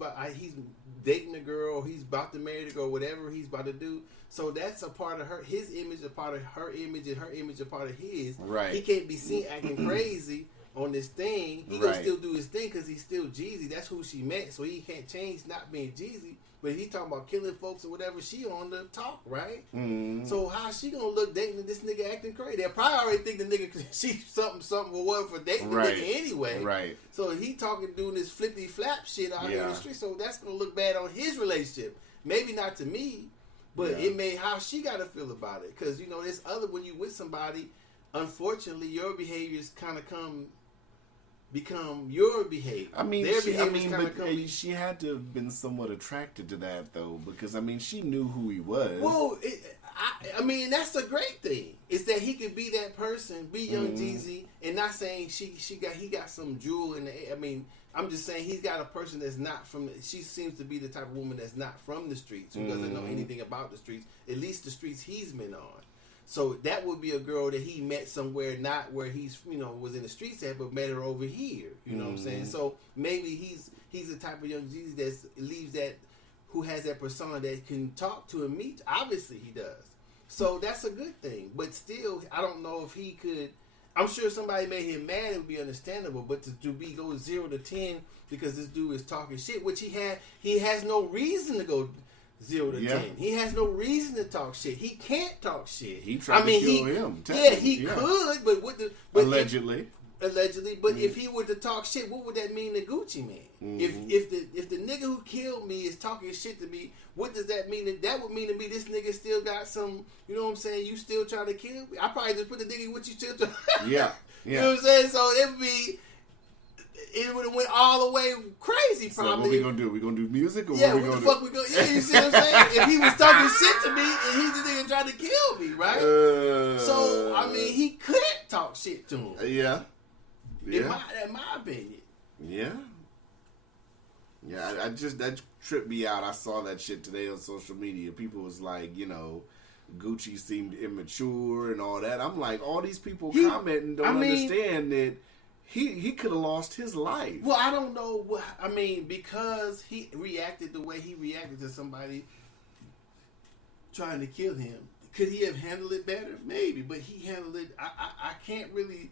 dating a girl, he's about to marry the girl, whatever he's about to do. So that's a part of his image, a part of her image, and her image a part of his. Right. He can't be seen acting crazy on this thing. He gonna still do his thing because he's still Jeezy. That's who she met, so he can't change not being Jeezy. But he talking about killing folks or whatever, she on the talk, right? So how's she gonna look dating this nigga acting crazy? They probably already think the nigga she something or whatever for dating the nigga anyway. Right. So he doing this flippy flap shit out here in the street. So that's gonna look bad on his relationship. Maybe not to me, but it may how she gotta feel about it. Because, you know, this other, when you with somebody, unfortunately your behaviors kind of become your behavior. I mean, she had to have been somewhat attracted to that, though, because, I mean, she knew who he was. Well, I mean, that's a great thing. Is that he could be that person, be young Jeezy, and not saying he got some jewel in the. I mean, I'm just saying he's got a person that's not from. She seems to be the type of woman that's not from the streets, who doesn't know anything about the streets, at least the streets he's been on. So that would be a girl that he met somewhere, not where he's, you know, was in the streets at, but met her over here. You know what I'm saying? So maybe he's the type of young Jeezy who has that persona that can talk to and meet. Obviously he does. So that's a good thing. But still, I don't know if he could. I'm sure if somebody made him mad, it would be understandable. But to go 0 to 10 because this dude is talking shit, which he has no reason to go 0 to 10. He has no reason to talk shit. He can't talk shit. He tried to kill him. Yeah, he could, but allegedly. But if he were to talk shit, what would that mean to Gucci Mane? If the nigga who killed me is talking shit to me, what does that mean? That would mean to me this nigga still got some. You know what I'm saying? You still trying to kill me? I probably just put the nigga with you still. Yeah. You know what I'm saying? So it would have went all the way crazy. Probably. So what we gonna do? We gonna do music or yeah? What the fuck we gonna? Yeah, you see what I'm saying? If he was talking shit to me and he's the nigga trying to kill me, right? So I mean, he could talk shit to him. Yeah. In my opinion. Yeah. Yeah, that tripped me out. I saw that shit today on social media. People was like, Gucci seemed immature and all that. I'm like, all these people commenting don't understand that he could have lost his life. Well, I don't know. Because he reacted the way he reacted to somebody trying to kill him. Could he have handled it better? Maybe, but he handled it. I can't really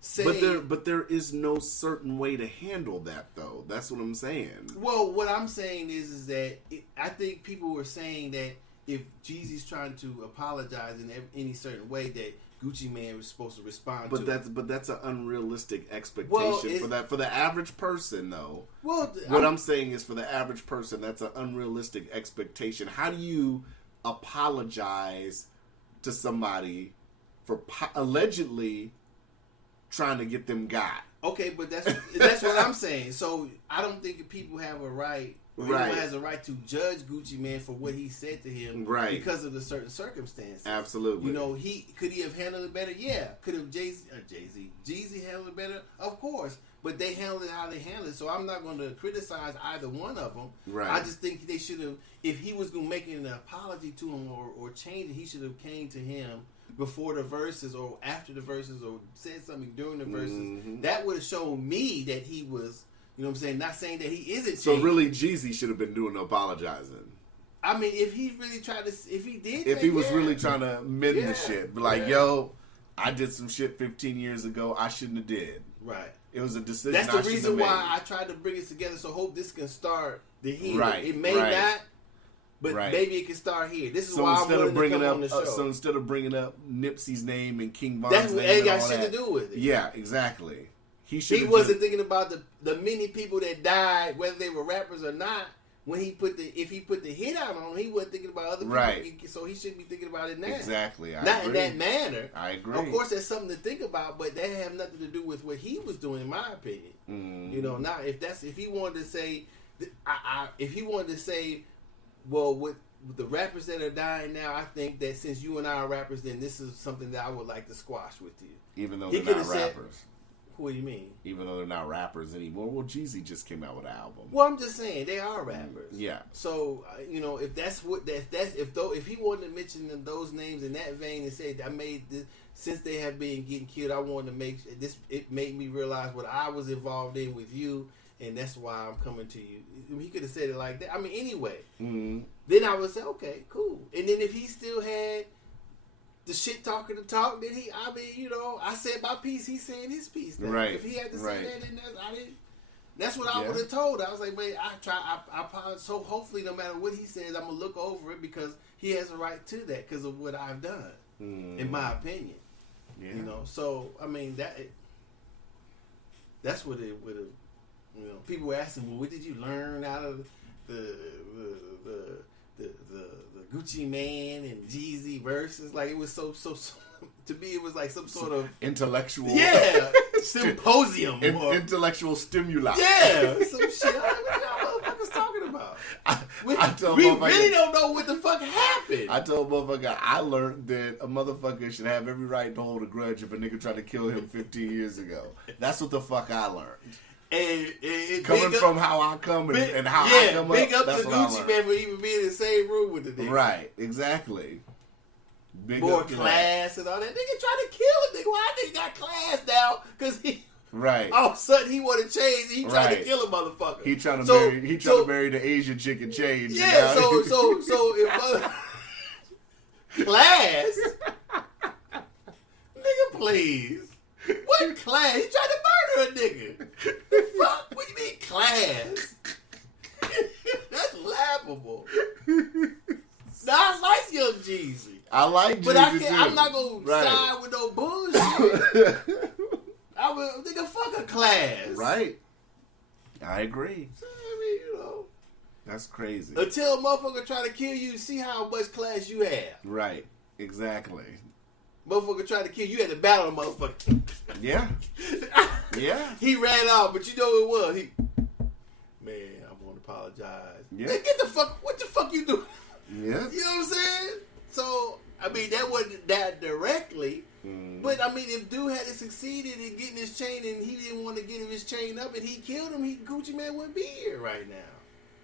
say. But there is no certain way to handle that, though. That's what I'm saying. Well, what I'm saying is that I think people were saying that if Jeezy's trying to apologize in any certain way, that Gucci Mane was supposed to respond to it. But that's an unrealistic expectation for the average person, though. Well, I'm saying is for the average person, that's an unrealistic expectation. How do you apologize to somebody for allegedly trying to get them got? Okay, but that's what I'm saying. So I don't think people have a right. Anyone has a right to judge Gucci Mane for what he said to him, because of the certain circumstances. Absolutely. Could he have handled it better? Yeah. Could have Jeezy handled it better? Of course. But they handled it how they handled it. So I'm not going to criticize either one of them. Right. I just think they should have, if he was going to make an apology to him or change it, he should have came to him before the verses or after the verses or said something during the verses. Mm-hmm. That would have shown me that he was. You know what I'm saying? Not saying that he isn't. So really, Jeezy should have been doing the apologizing. I mean, if he really tried to, if he was really trying to mend the shit, but like, yo, I did some shit 15 years ago I shouldn't have did. Right. It was a decision. That's the reason why I tried to bring it together. So hope this can start the healing. Right. It may not, but maybe it can start here. This is why I wanted to come on the show. So instead of bringing up Nipsey's name and King Von's name, that ain't got shit to do with it. Yeah, exactly. He wasn't thinking about the many people that died, whether they were rappers or not. When if he put the hit out on him, he wasn't thinking about other people. Right. So he shouldn't be thinking about it now. Exactly. Not in that manner. I agree. Of course, that's something to think about, but that have nothing to do with what he was doing, in my opinion. Mm. Now if he wanted to say, well, with the rappers that are dying now, I think that since you and I are rappers, then this is something that I would like to squash with you. Even though they're not rappers. What do you mean? Even though they're not rappers anymore. Well, Jeezy just came out with an album. Well, I'm just saying they are rappers. Yeah. So if that's what if he wanted to mention those names in that vein and say I made this since they have been getting killed, I wanted to make this. It made me realize what I was involved in with you, and that's why I'm coming to you. He could have said it like that. I mean, anyway. Mm-hmm. Then I would say, okay, cool. And then if he still had the shit talking to talk, then I said my piece, he's saying his piece. Now. Right. If he had to say that, then that's what I would have told. I was like, wait, so hopefully no matter what he says, I'm going to look over it because he has a right to that because of what I've done, in my opinion. Yeah. So, I mean, that's what it would have, people were asking, well, what did you learn out of the Gucci Mane and Jeezy verses? Like it was so to me it was like some sort of intellectual symposium or intellectual stimuli. Yeah, some shit. What y'all motherfuckers talking about? We really don't know what the fuck happened. I told motherfucker I learned that a motherfucker should have every right to hold a grudge if a nigga tried to kill him 15 years ago. That's what the fuck I learned. And coming from how I come and how I come big up, up to Gucci Man for even being in the same room with the nigga. Right, exactly. Big more class and all that. Nigga trying to kill a nigga. Why nigga got class now? Because he all of a sudden he want to change. He trying to kill a motherfucker. He trying to marry the Asian chick and change. Yeah. So if class, nigga, please. What class? He tried to murder a nigga. The fuck? What do you mean class? That's laughable. I like Jeezy but I can't. too. I'm not gonna side with no bullshit. I would nigga fuck a class. Right. I agree. I mean, you know, that's crazy. Until a motherfucker try to kill you, see how much class you have. Right. Exactly. Motherfucker try to kill you, had to battle a motherfucker. Yeah. Yeah. He ran off, but you know it was. Man, I want to apologize. Yeah. Man, get the fuck, what the fuck you doing? Yeah. You know what I'm saying? So, I mean, that wasn't that directly. But, I mean, if dude had succeeded in getting his chain and he didn't want to get his chain up and he killed him, Gucci Man wouldn't be here right now.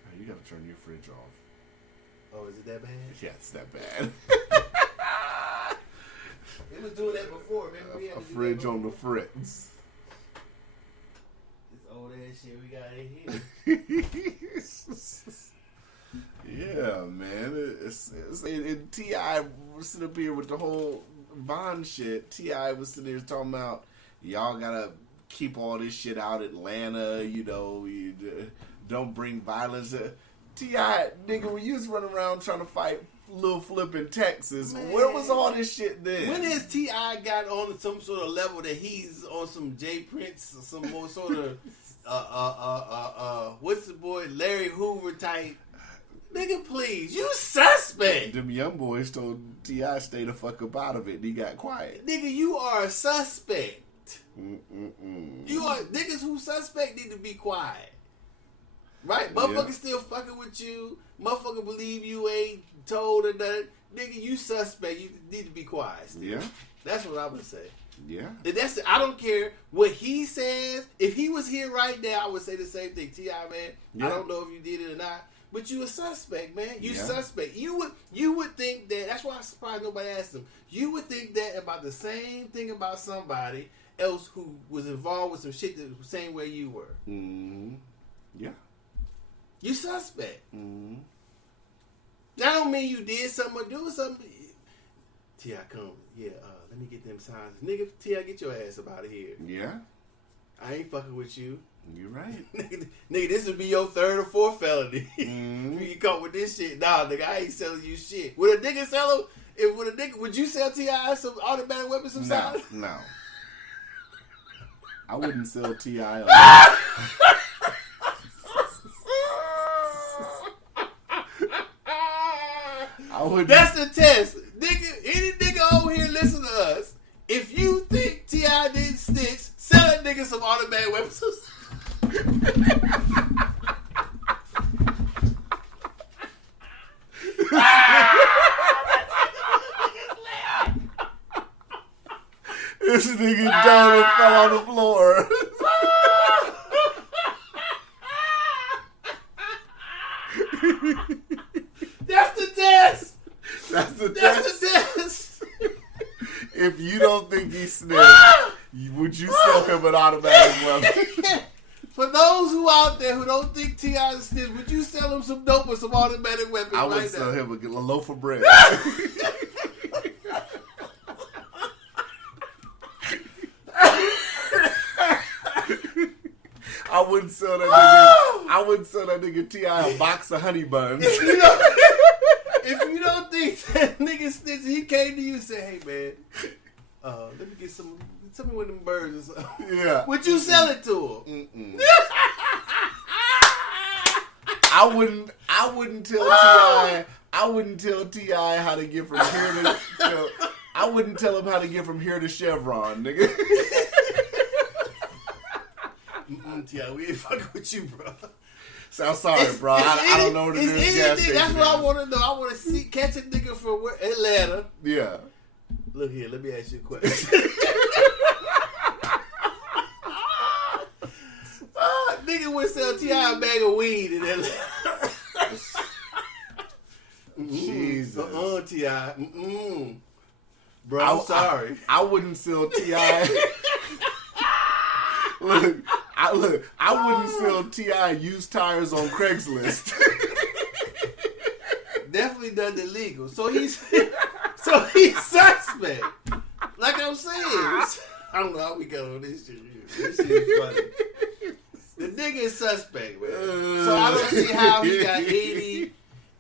Oh, you got to turn your fridge off. Oh, is it that bad? Yeah, it's that bad. It was doing that before. Remember we had A to do fridge that on the fritz. This old ass shit we got in here. Yeah, man. And T.I. was sitting up here with the whole Bond shit. T.I. was sitting there talking about, y'all gotta keep all this shit out Atlanta, you know, don't bring violence. T.I., nigga, when you was running around trying to fight Lil Flip in Texas, man, where was all this shit then? When has T.I. got on some sort of level that he's on some J Prince or some more sort of what's the boy, Larry Hoover type? Nigga, please, you suspect. Them young boys told T.I. stay the fuck up out of it, and he got quiet. Nigga, you are a suspect. You are niggas who suspect need to be quiet. Right? Motherfucker still fucking with you. Motherfucker believe you ain't told or nothing. Nigga, you suspect. You need to be quiet still. Yeah. That's what I would say. Yeah. I don't care what he says. If he was here right now, I would say the same thing. T.I., man, yeah. I don't know if you did it or not, but you a suspect, man. You yeah. suspect. You would think that. That's why I'm surprised nobody asked him. You would think that about the same thing about somebody else who was involved with some shit the same way you were. Mm-hmm. Yeah. You suspect. Mm-hmm. That don't mean you did something or do something. T.I. come. Yeah, let me get them signs. Nigga, T.I., get your ass up out of here. Yeah. I ain't fucking with you. You're right. Nigga, this would be your third or fourth felony. Mm-hmm. You caught with this shit. Nah, nigga, I ain't selling you shit. Would a nigga sell him? Would you sell T.I. some automatic weapons some signs? No. I wouldn't sell T.I. That's the test. Nigga, any nigga over here listen to us. If you think T.I. didn't snitch, sell that nigga some automatic weapons. This nigga down and fell on the floor. That's the test. That's the test. If you don't think he snitched, would you sell him an automatic weapon? For those who out there who don't think T.I. snitched, would you sell him some dope or some automatic weapons? I would sell him a loaf of bread. I wouldn't sell that nigga. I wouldn't sell that nigga T.I. a box of honey buns. If you don't think that nigga snitched, he came to you and said, "Hey man, let me get some. Tell me when them birds or something." Yeah. Would you sell it to him? I wouldn't tell T.I. I wouldn't tell T.I. how to get from here to. I wouldn't tell him how to get from here to Chevron, nigga. T.I., we ain't fucking with you, bro. So I'm sorry, bro. I don't know what it is. That's what I want to know. I want to catch a nigga from Atlanta. Yeah. Look here, let me ask you a question. Nigga would sell T.I. a bag of weed in Atlanta. Jesus. T.I. Bro, I'm sorry. I wouldn't sell T.I. Look, I wouldn't sell T.I. used tires on Craigslist. Definitely done illegal. So he's suspect. Like I'm saying. I don't know how we got on this shit. This shit is funny. The nigga is suspect, man. So I don't see how he got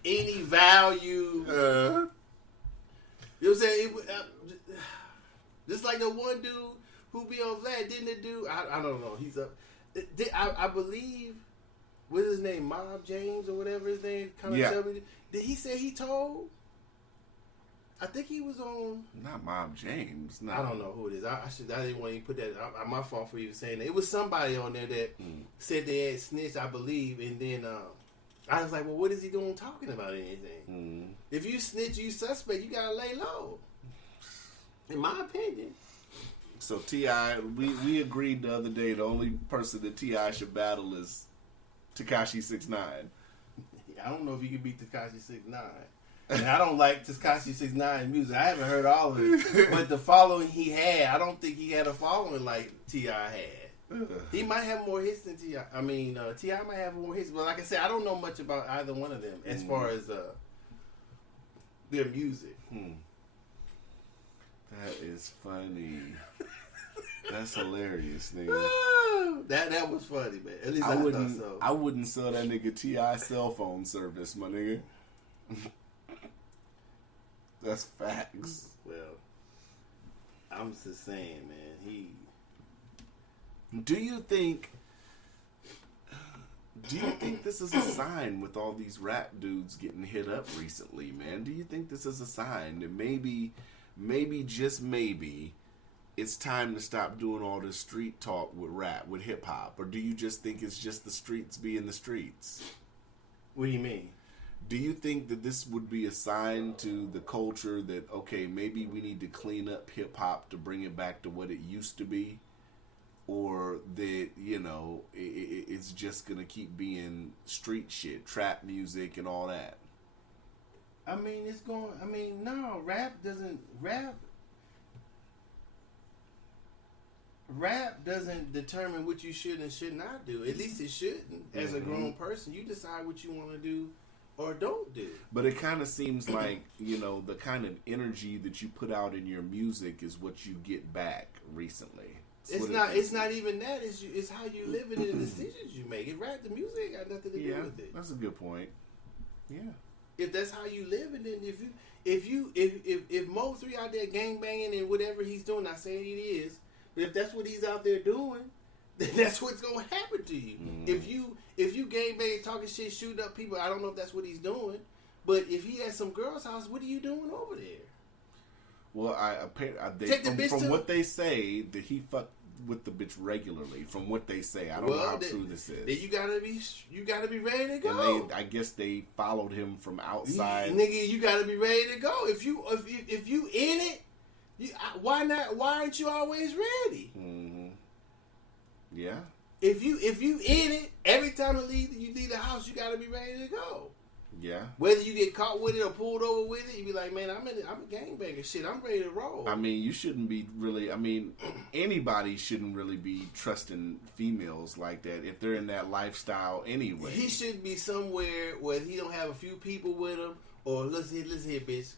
any value. You know what I'm saying? Just like the one dude who be on Vlad, didn't the dude? I don't know. He's up. I believe. What's his name? Mob James or whatever his name. Kind of chubby. Did he say he told? I think he was on. Not Mob James. No. I don't know who it is. I didn't want to even put that. My fault for even saying that. It was somebody on there that said they had snitched, I believe, and then I was like, well, what is he doing talking about anything? If you snitch, you suspect, you gotta lay low. In my opinion. So T.I., we agreed the other day the only person that T.I. should battle is Tekashi 6ix9ine. I don't know if you can beat Tekashi 6ix9ine. And I don't like Tekashi 6ix9ine music. I haven't heard all of it. But the following he had, I don't think he had a following like T.I. had. He might have more hits than T.I. I mean, T.I. might have more hits. But like I said, I don't know much about either one of them as far as their music. That is funny. That's hilarious, nigga. That was funny, man. At least I wouldn't. thought so. I wouldn't sell that nigga T.I. cell phone service, my nigga. That's facts. Well, I'm just saying, man. Do you think this is a sign with all these rap dudes getting hit up recently, man? Do you think this is a sign that maybe just maybe it's time to stop doing all this street talk with rap, with hip hop? Or do you just think it's just the streets being the streets? What do you mean? Do you think that this would be a sign to the culture that, okay, maybe we need to clean up hip hop to bring it back to what it used to be? Or that, you know, it's just going to keep being street shit, trap music and all that? I mean, no, rap doesn't determine what you should and should not do. At least it shouldn't. As a grown person, you decide what you want to do or don't do. But it kind of seems like, you know, the kind of energy that you put out in your music is what you get back recently. It's not even that. It's how you live and the decisions you make. The music ain't got nothing to do with it. That's a good point. Yeah. If that's how you live, and then if Mo 3 out there gangbanging and whatever he's doing, not saying he is, but if that's what he's out there doing, then that's what's gonna happen to you. If you gangbang, talking shit, shooting up people, I don't know if that's what he's doing, but if he at some girl's house, what are you doing over there? Well, from what they say, that he fucked with the bitch regularly. From what they say, I don't know how true this is. Then you gotta be ready to go. And I guess they followed him from outside. Nigga, you gotta be ready to go. If you in it, why not? Why aren't you always ready? Yeah. If you in it, every time you leave the house, you gotta be ready to go. Yeah. Whether you get caught with it or pulled over with it, you be like, man, I'm a gangbanger. Shit, I'm ready to roll. I mean, you shouldn't be really. I mean, anybody shouldn't really be trusting females like that if they're in that lifestyle anyway. He should be somewhere where he don't have a few people with him, or listen here, bitch,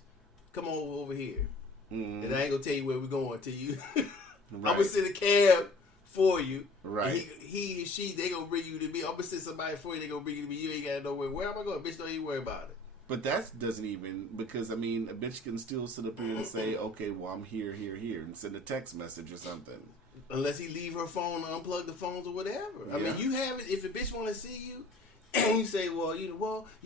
come over here, and I ain't gonna tell you where we're going till you. Right. I'm gonna send a cab for you. Right. He, she, they gonna bring you to me. I'm gonna send somebody for you. They gonna bring you to me. You ain't gotta know where am I going, bitch? Don't even worry about it. But that doesn't even, because I mean, a bitch can still sit up here and say, okay, well, I'm here, and send a text message or something. Unless he leave her phone, unplug the phones or whatever. Yeah. I mean, you have it. If a bitch want to see you, and you say, well, you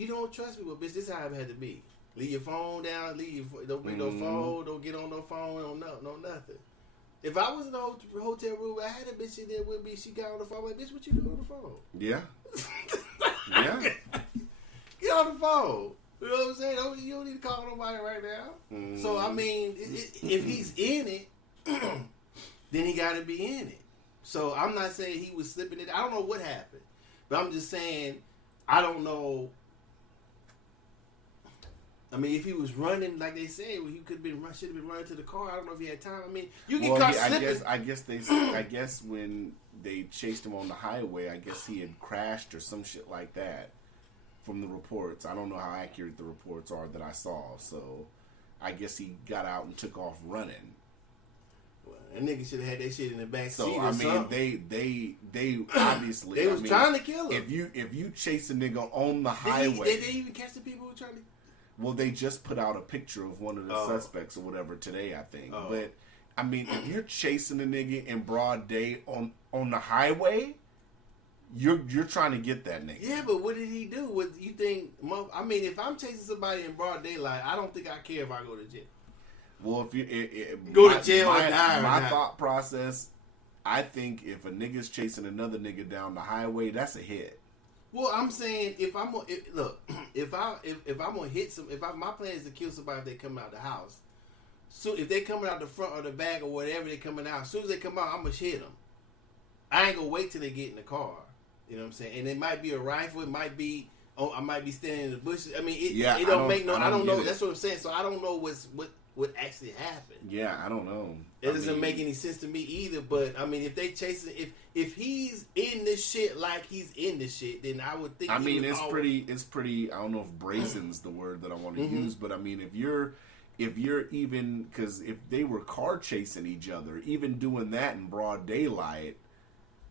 don't trust me. Well, bitch, this is how it had to be. Leave your phone down. Don't bring no phone. Don't get on no phone. No nothing. If I was in the hotel room, I had a bitch in there with me. She got on the phone. I'm like, bitch, what you doing on the phone? Yeah. Yeah. Get on the phone. You know what I'm saying? You don't need to call nobody right now. So, I mean, if he's in it, then he got to be in it. So, I'm not saying he was slipping it. I don't know what happened. But I'm just saying, I don't know. I mean, if he was running, like they said, well, he should have been running to the car. I don't know if he had time. I mean, you get caught slipping. I guess when they chased him on the highway, I guess he had crashed or some shit like that. From the reports, I don't know how accurate the reports are that I saw. So, I guess he got out and took off running. Well, that nigga should have had that shit in the back seat. So I mean, they obviously they was trying to kill him. If you chase a nigga on the highway, did they even catch the people who trying to? Well, they just put out a picture of one of the suspects or whatever today, I think. But I mean, if you're chasing a nigga in broad day on the highway, you're trying to get that nigga. Yeah, but what did he do? What you think? I mean, if I'm chasing somebody in broad daylight, I don't think I care if I go to jail. Well, if you go to jail, my thought process, I think if a nigga's chasing another nigga down the highway, that's a hit. Well, I'm saying if I'm gonna hit some, my plan is to kill somebody if they come out the house. So if they coming out the front or the back or whatever they coming out, as soon as they come out, I'm gonna hit them. I ain't gonna wait till they get in the car. You know what I'm saying? And it might be a rifle. It might be. Oh, I might be standing in the bushes. I mean, it don't make no. I don't know. That's what I'm saying. So I don't know what actually happened. Yeah, I don't know. It doesn't make any sense to me either. But I mean, if they chasing, if he's in this shit like he's in this shit, then I would think. I mean, it's pretty. I don't know if brazen's the word that I want to use, but I mean, if you're even, because if they were car chasing each other, even doing that in broad daylight,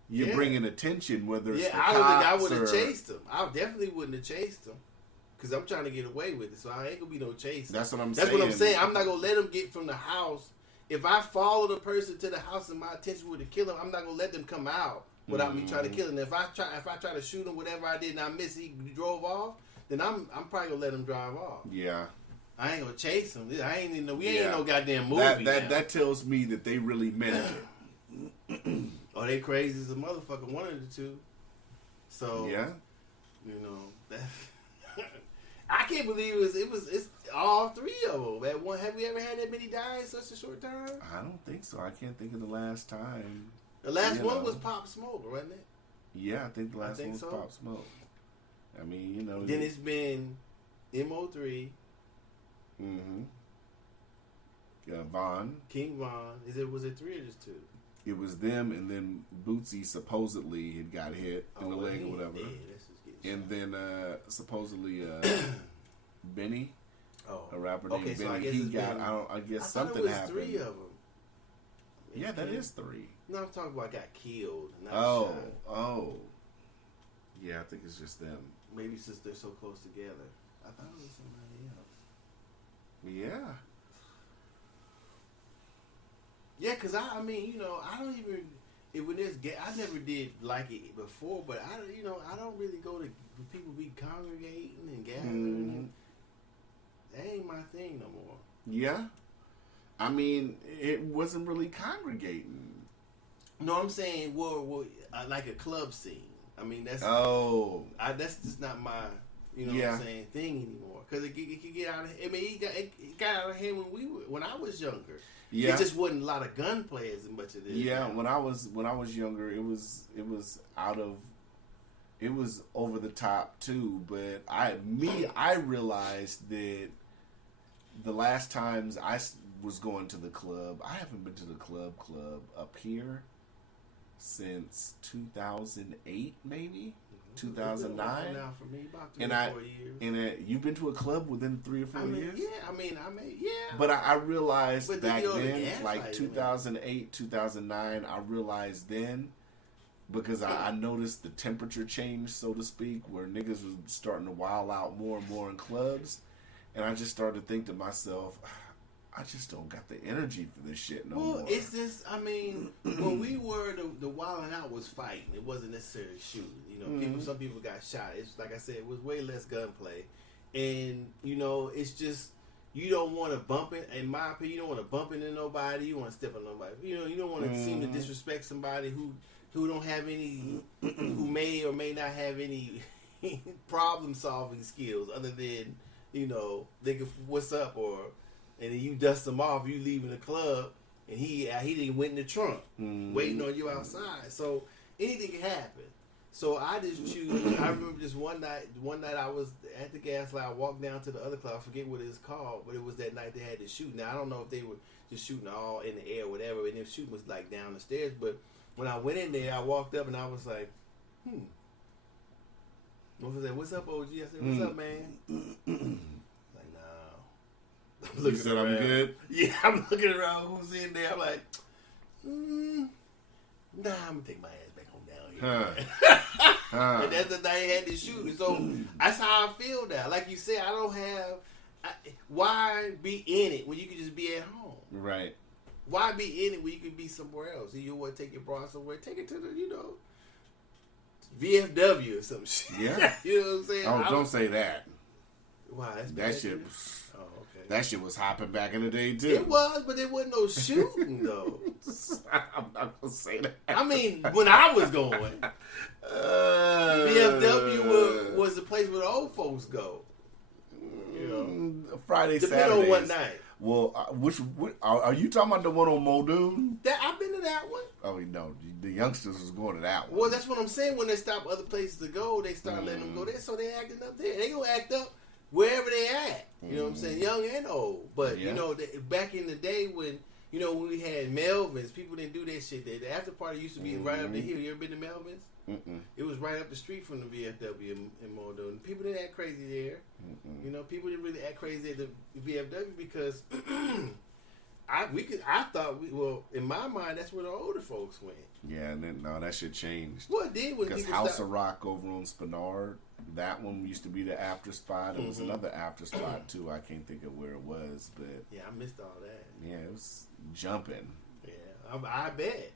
you're bringing attention. Whether it's the I don't think I cops would have chased him. I definitely wouldn't have chased him. Because I'm trying to get away with it, so I ain't gonna be no chasing. That's what I'm saying. I'm not gonna let him get from the house. If I follow the person to the house and my intention was to kill him, I'm not gonna let them come out without me trying to kill him. If I try to shoot him, whatever I did, and I miss, he drove off, then I'm probably gonna let him drive off. Yeah. I ain't gonna chase him. We ain't no goddamn movie. That tells me that they really meant it. Or they crazy as a motherfucker, one of the two. So yeah, you know that. I can't believe it's all three of them. At one, have we ever had that many die in such a short time? I don't think so. I can't think of the last time. The last one was Pop Smoke, wasn't it? Yeah, I think the last one was Pop Smoke. I mean, you know. Then it's been MO3. Mm-hmm. Yeah, Von. King Von. Was it 3 or just 2? It was them, and then Bootsy supposedly had got hit in the leg or whatever. And then supposedly Benny, a rapper named Benny, he got. I guess something happened. 3 of them. Yeah, that is 3. No, I'm talking about got killed. Oh. Yeah, I think it's just them. Maybe since they're so close together. I thought it was somebody else. Yeah. Yeah, because I mean, you know, I don't even. When there's I never did like it before, but I don't really go to people be congregating and gathering. That ain't my thing no more. Yeah, I mean, it wasn't really congregating. No, I'm saying, well, like a club scene. I mean, that's that's just not my, what I'm saying, thing anymore. Because it could get out of. I mean, it got out of hand when I was younger. Yeah. It just wasn't a lot of gunplay as much of this. Yeah, when I was younger, it was over the top too. But I realized that the last times I was going to the club, I haven't been to the club up here since 2008, maybe 2009. Now for me, about 3 or 4 years. And you've been to a club within 3 or 4 years? Yeah, yeah. But I realized back then, like 2008, 2009, I realized then, because I noticed the temperature change, so to speak, where niggas was starting to wild out more and more in clubs, and I just started to think to myself, I just don't got the energy for this shit no more. Well, it's just, I mean, when we were, the wilding out was fighting. It wasn't necessarily shooting. You know, some people got shot. It's like I said, it was way less gunplay. And, it's just, you don't want to bump it. In my opinion, you don't want to bump into nobody. You want to step on nobody. You don't want to seem to disrespect somebody who don't have any, who may or may not have any problem solving skills other than, they can, what's up, or... And then you dust them off, you leaving the club, and he didn't went in the trunk, waiting on you outside. So anything can happen. So I just choose. I remember just one night I was at the gas light. I walked down to the other club. I forget what it was called, but it was that night they had to shoot. Now I don't know if they were just shooting all in the air or whatever, and the shooting was like down the stairs. But when I went in there, I walked up and I was like, I said, "What's up, OG?" I said, "What's up, man?" You said around. I'm good? Yeah, I'm looking around who's in there. I'm like, nah, I'm going to take my ass back home down here. And that's the night I had to shoot. So that's how I feel now. Like you said, I why be in it when you can just be at home? Right. Why be in it when you can be somewhere else? You want to take your bra somewhere? Take it to the, VFW or some shit. Yeah. You know what I'm saying? Oh, don't say that. Why? That's That bad shit. Oh, okay. That shit was hopping back in the day too. It was, but there wasn't no shooting though. I'm not gonna say that. I mean, when I was going, VFW was the place where the old folks go. Friday, depending Saturdays. on what night. Well, which are you talking about? The one on Muldoon? I've been to that one. Oh no, the youngsters was going to that one. Well, that's what I'm saying. When they stop other places to go, they start letting them go there. So they acting up there. They gonna act up wherever they at. You know what I'm saying? Young and old. But back in the day when when we had Melvins, people didn't do that shit. The after party used to be right up the hill. You ever been to Melvins? It was right up the street from the VFW in Muldoon. People didn't act crazy there. People didn't really act crazy at the VFW because I thought in my mind that's where the older folks went. Yeah, and then that shit changed. Well, it did when because people House of Rock over on Spinard, that one used to be the after spot. It was another after spot too. I can't think of where it was, but yeah, I missed all that. Yeah, it was jumping. Yeah, I bet.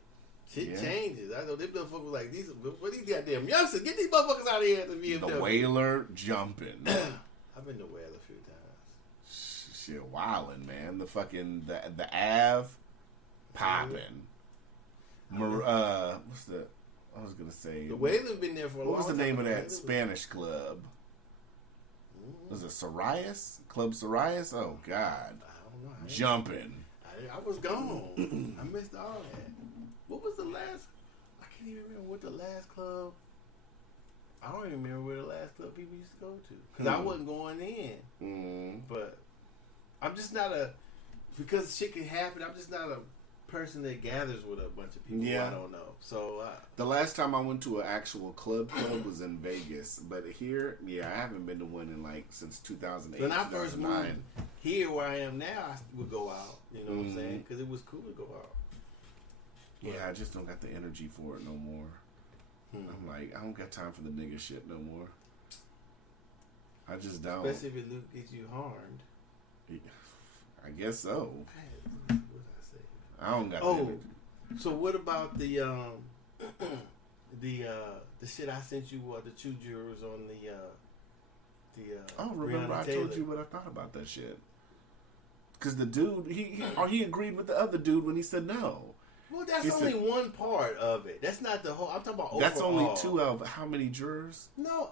Shit changes. I know them motherfuckers like these. What these goddamn youngsters? Get these motherfuckers out of here at the VFW. The Whaler jumping. I've been to Whaler a few times. Shit, wildin', man. The fucking the Ave popping. What's the? I was gonna say the Whaler been there for a long time. What was the name of that Spanish club? Was it Sorias? Club Sorias? Oh God! I don't know. Jumping. I was gone. I missed all that. What was the last? I can't even remember what the last club. I don't even remember where the last club people used to go to because I wasn't going in. But I'm just not because shit can happen. I'm just not a person that gathers with a bunch of people. I don't know. So the last time I went to an actual club was in Vegas, but here, I haven't been to one in since 2008. When I first moved here, where I am now, I would go out. You know what I'm saying? Because it was cool to go out. Yeah, I just don't got the energy for it no more. I'm like, I don't got time for the nigga shit no more. I just don't. Especially if it gets you harmed. I guess so. What did I say? I don't got the energy. So what about the shit I sent you? The two jurors on the remember I told you what I thought about that shit. Because the dude, he agreed with the other dude when he said no. Well, that's only one part of it. That's not the whole. I'm talking about overall. That's only two of how many jurors? No.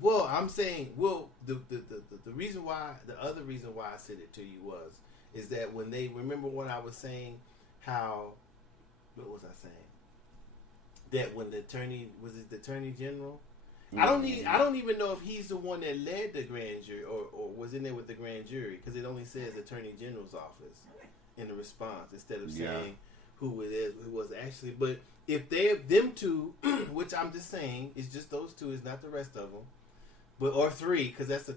Well, I'm saying, the reason why, the other reason why I said it to you is that when they remember what I was saying, what was I saying? That when the attorney general? I don't even know if he's the one that led the grand jury or was in there with the grand jury because it only says attorney general's office in the response instead of saying who it is, who was actually. But if they're them two, which I'm just saying, it's just those two, it's not the rest of them, or three, because that's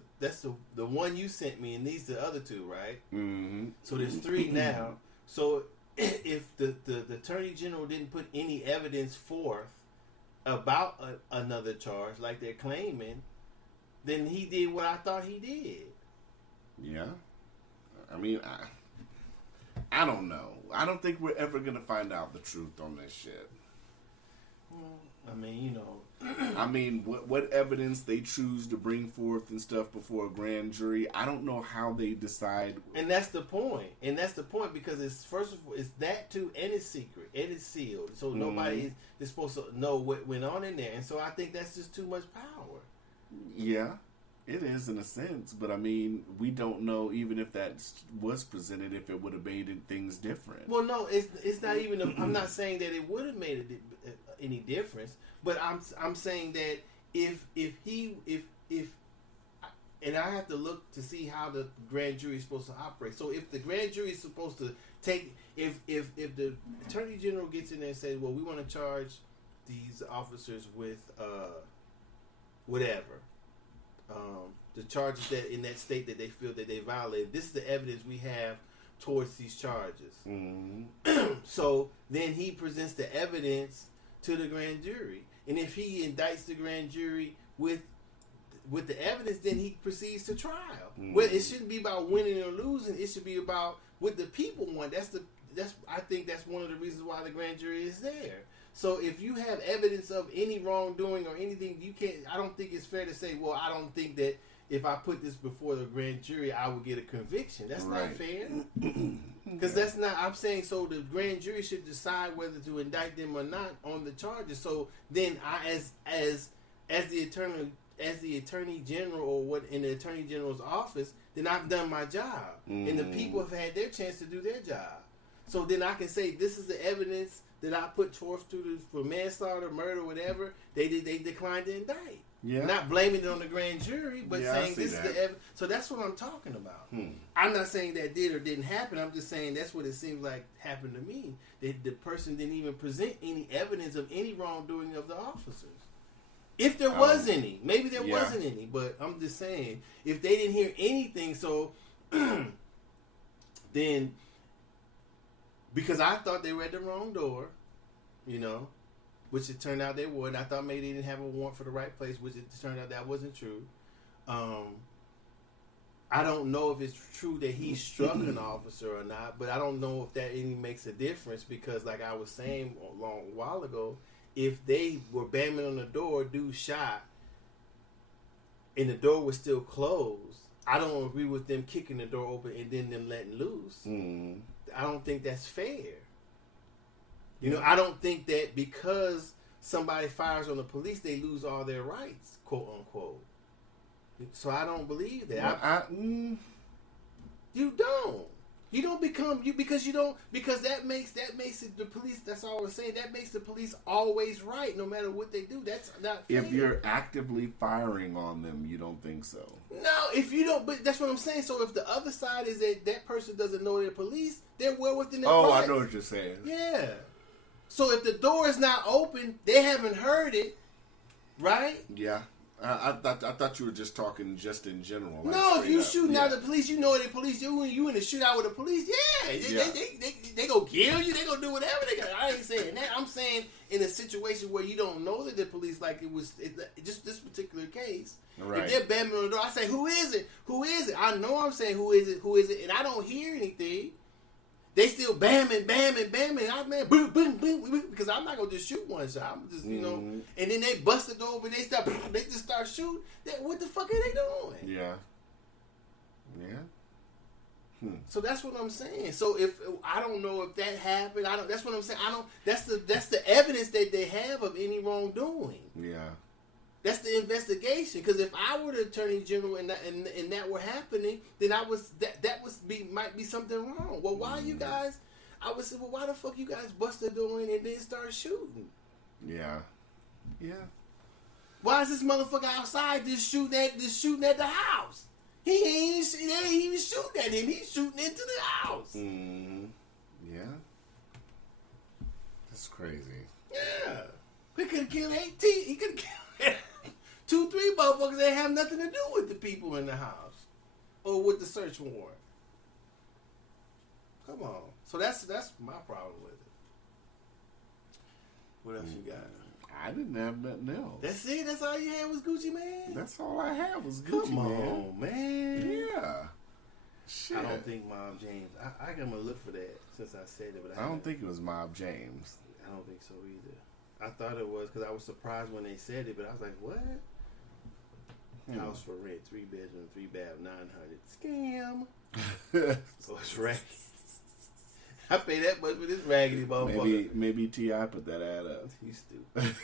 the one you sent me, and these the other two, right? Mm-hmm. So there's three now. So if the attorney general didn't put any evidence forth about another charge like they're claiming, then he did what I thought he did. Yeah, I mean, I don't know. I don't think we're ever going to find out the truth on this shit. I mean, I mean, what evidence they choose to bring forth and stuff before a grand jury, I don't know how they decide. And that's the point. Because it's, first of all, it's that too, and it's secret, and it's sealed. So nobody is supposed to know what went on in there. And so I think that's just too much power. Yeah. It is in a sense, but I mean, we don't know even if that was presented if it would have made things different. Well, no, it's not even. I'm not saying that it would have made any difference, but I'm saying that if and I have to look to see how the grand jury is supposed to operate. So if the grand jury is supposed to take, if the attorney general gets in there and says, well, we want to charge these officers with whatever. The charges that in that state that they feel that they violated. This is the evidence we have towards these charges. Mm-hmm. So then he presents the evidence to the grand jury, and if he indicts the grand jury with with the evidence, then he proceeds to trial. Well, it shouldn't be about winning or losing. It should be about what the people want. I think that's one of the reasons why the grand jury is there. So if you have evidence of any wrongdoing or anything, you can't. I don't think it's fair to say, well, I don't think that if I put this before the grand jury, I would get a conviction. That's not fair. Because that's not. I'm saying so the grand jury should decide whether to indict them or not on the charges. So then, I as the attorney general or what in the attorney general's office, then I've done my job, and the people have had their chance to do their job. So then I can say this is the evidence that I put forth for manslaughter, murder, whatever. They declined to indict. Yeah. Not blaming it on the grand jury, but saying this is the evidence. So that's what I'm talking about. I'm not saying that did or didn't happen. I'm just saying that's what it seems like happened to me. That the person didn't even present any evidence of any wrongdoing of the officers. If there was any. Maybe there wasn't any. But I'm just saying, if they didn't hear anything, so then, because I thought they were at the wrong door, which it turned out they were. And I thought maybe they didn't have a warrant for the right place, which it turned out that wasn't true. I don't know if it's true that he struck an officer or not, but I don't know if that even makes a difference because, like I was saying a long while ago, if they were banging on the door, dude shot, and the door was still closed, I don't agree with them kicking the door open and then them letting loose. I don't think that's fair. I don't think that because somebody fires on the police, they lose all their rights, quote unquote. So I don't believe that. You don't. You don't become because that makes it the police. That's all I was saying. That makes the police always right, no matter what they do. That's not fair. If you're actively firing on them, you don't think so. No, if you don't. But that's what I'm saying. So if the other side is that person doesn't know they're police, they're well within their rights. I know what you're saying. Yeah. So if the door is not open, they haven't heard it, right? Yeah. I thought you were just talking just in general. Like no, if you shooting out the police, you know the police. You in a shootout with the police. They gonna kill you. They gonna do whatever they got. I ain't saying that. I'm saying in a situation where you don't know that the police, like just this particular case. Right. If they're banging on the door, I say, who is it? Who is it? I know I'm saying who is it? Who is it? And I don't hear anything. They still bamming. I man, boom, boom, boom, because I'm not gonna just shoot one shot. I'm just, and then they bust the door open. They just start shooting. What the fuck are they doing? Yeah. So that's what I'm saying. So if I don't know if that happened, that's what I'm saying. That's the evidence that they have of any wrongdoing. Yeah. That's the investigation. Because if I were the attorney general and that were happening, then might be something wrong. Well, why you guys? I would say, well, why the fuck you guys bust the door in and then start shooting? Yeah. Why is this motherfucker outside just shooting at the house? They ain't even shooting at him. He's shooting into the house. Yeah. That's crazy. Yeah. He could have killed 18. He could have killed 2-3 motherfuckers that have nothing to do with the people in the house or with the search warrant. Come on. So that's my problem with it. What else you got? I didn't have nothing else. That's it? That's all you had was Gucci Mane? That's all I had was Gucci Mane. Come on, man. Yeah. Shit. I don't think Mob James. I got to look for that since I said it. But I don't think it was Mob James. I don't think so either. I thought it was because I was surprised when they said it, but I was like, what? House for rent, 3 bedroom, 3 bath, 900. Scam. So it's raggedy. I pay that much for this raggedy motherfucker. Maybe T.I. put that ad up. You stupid.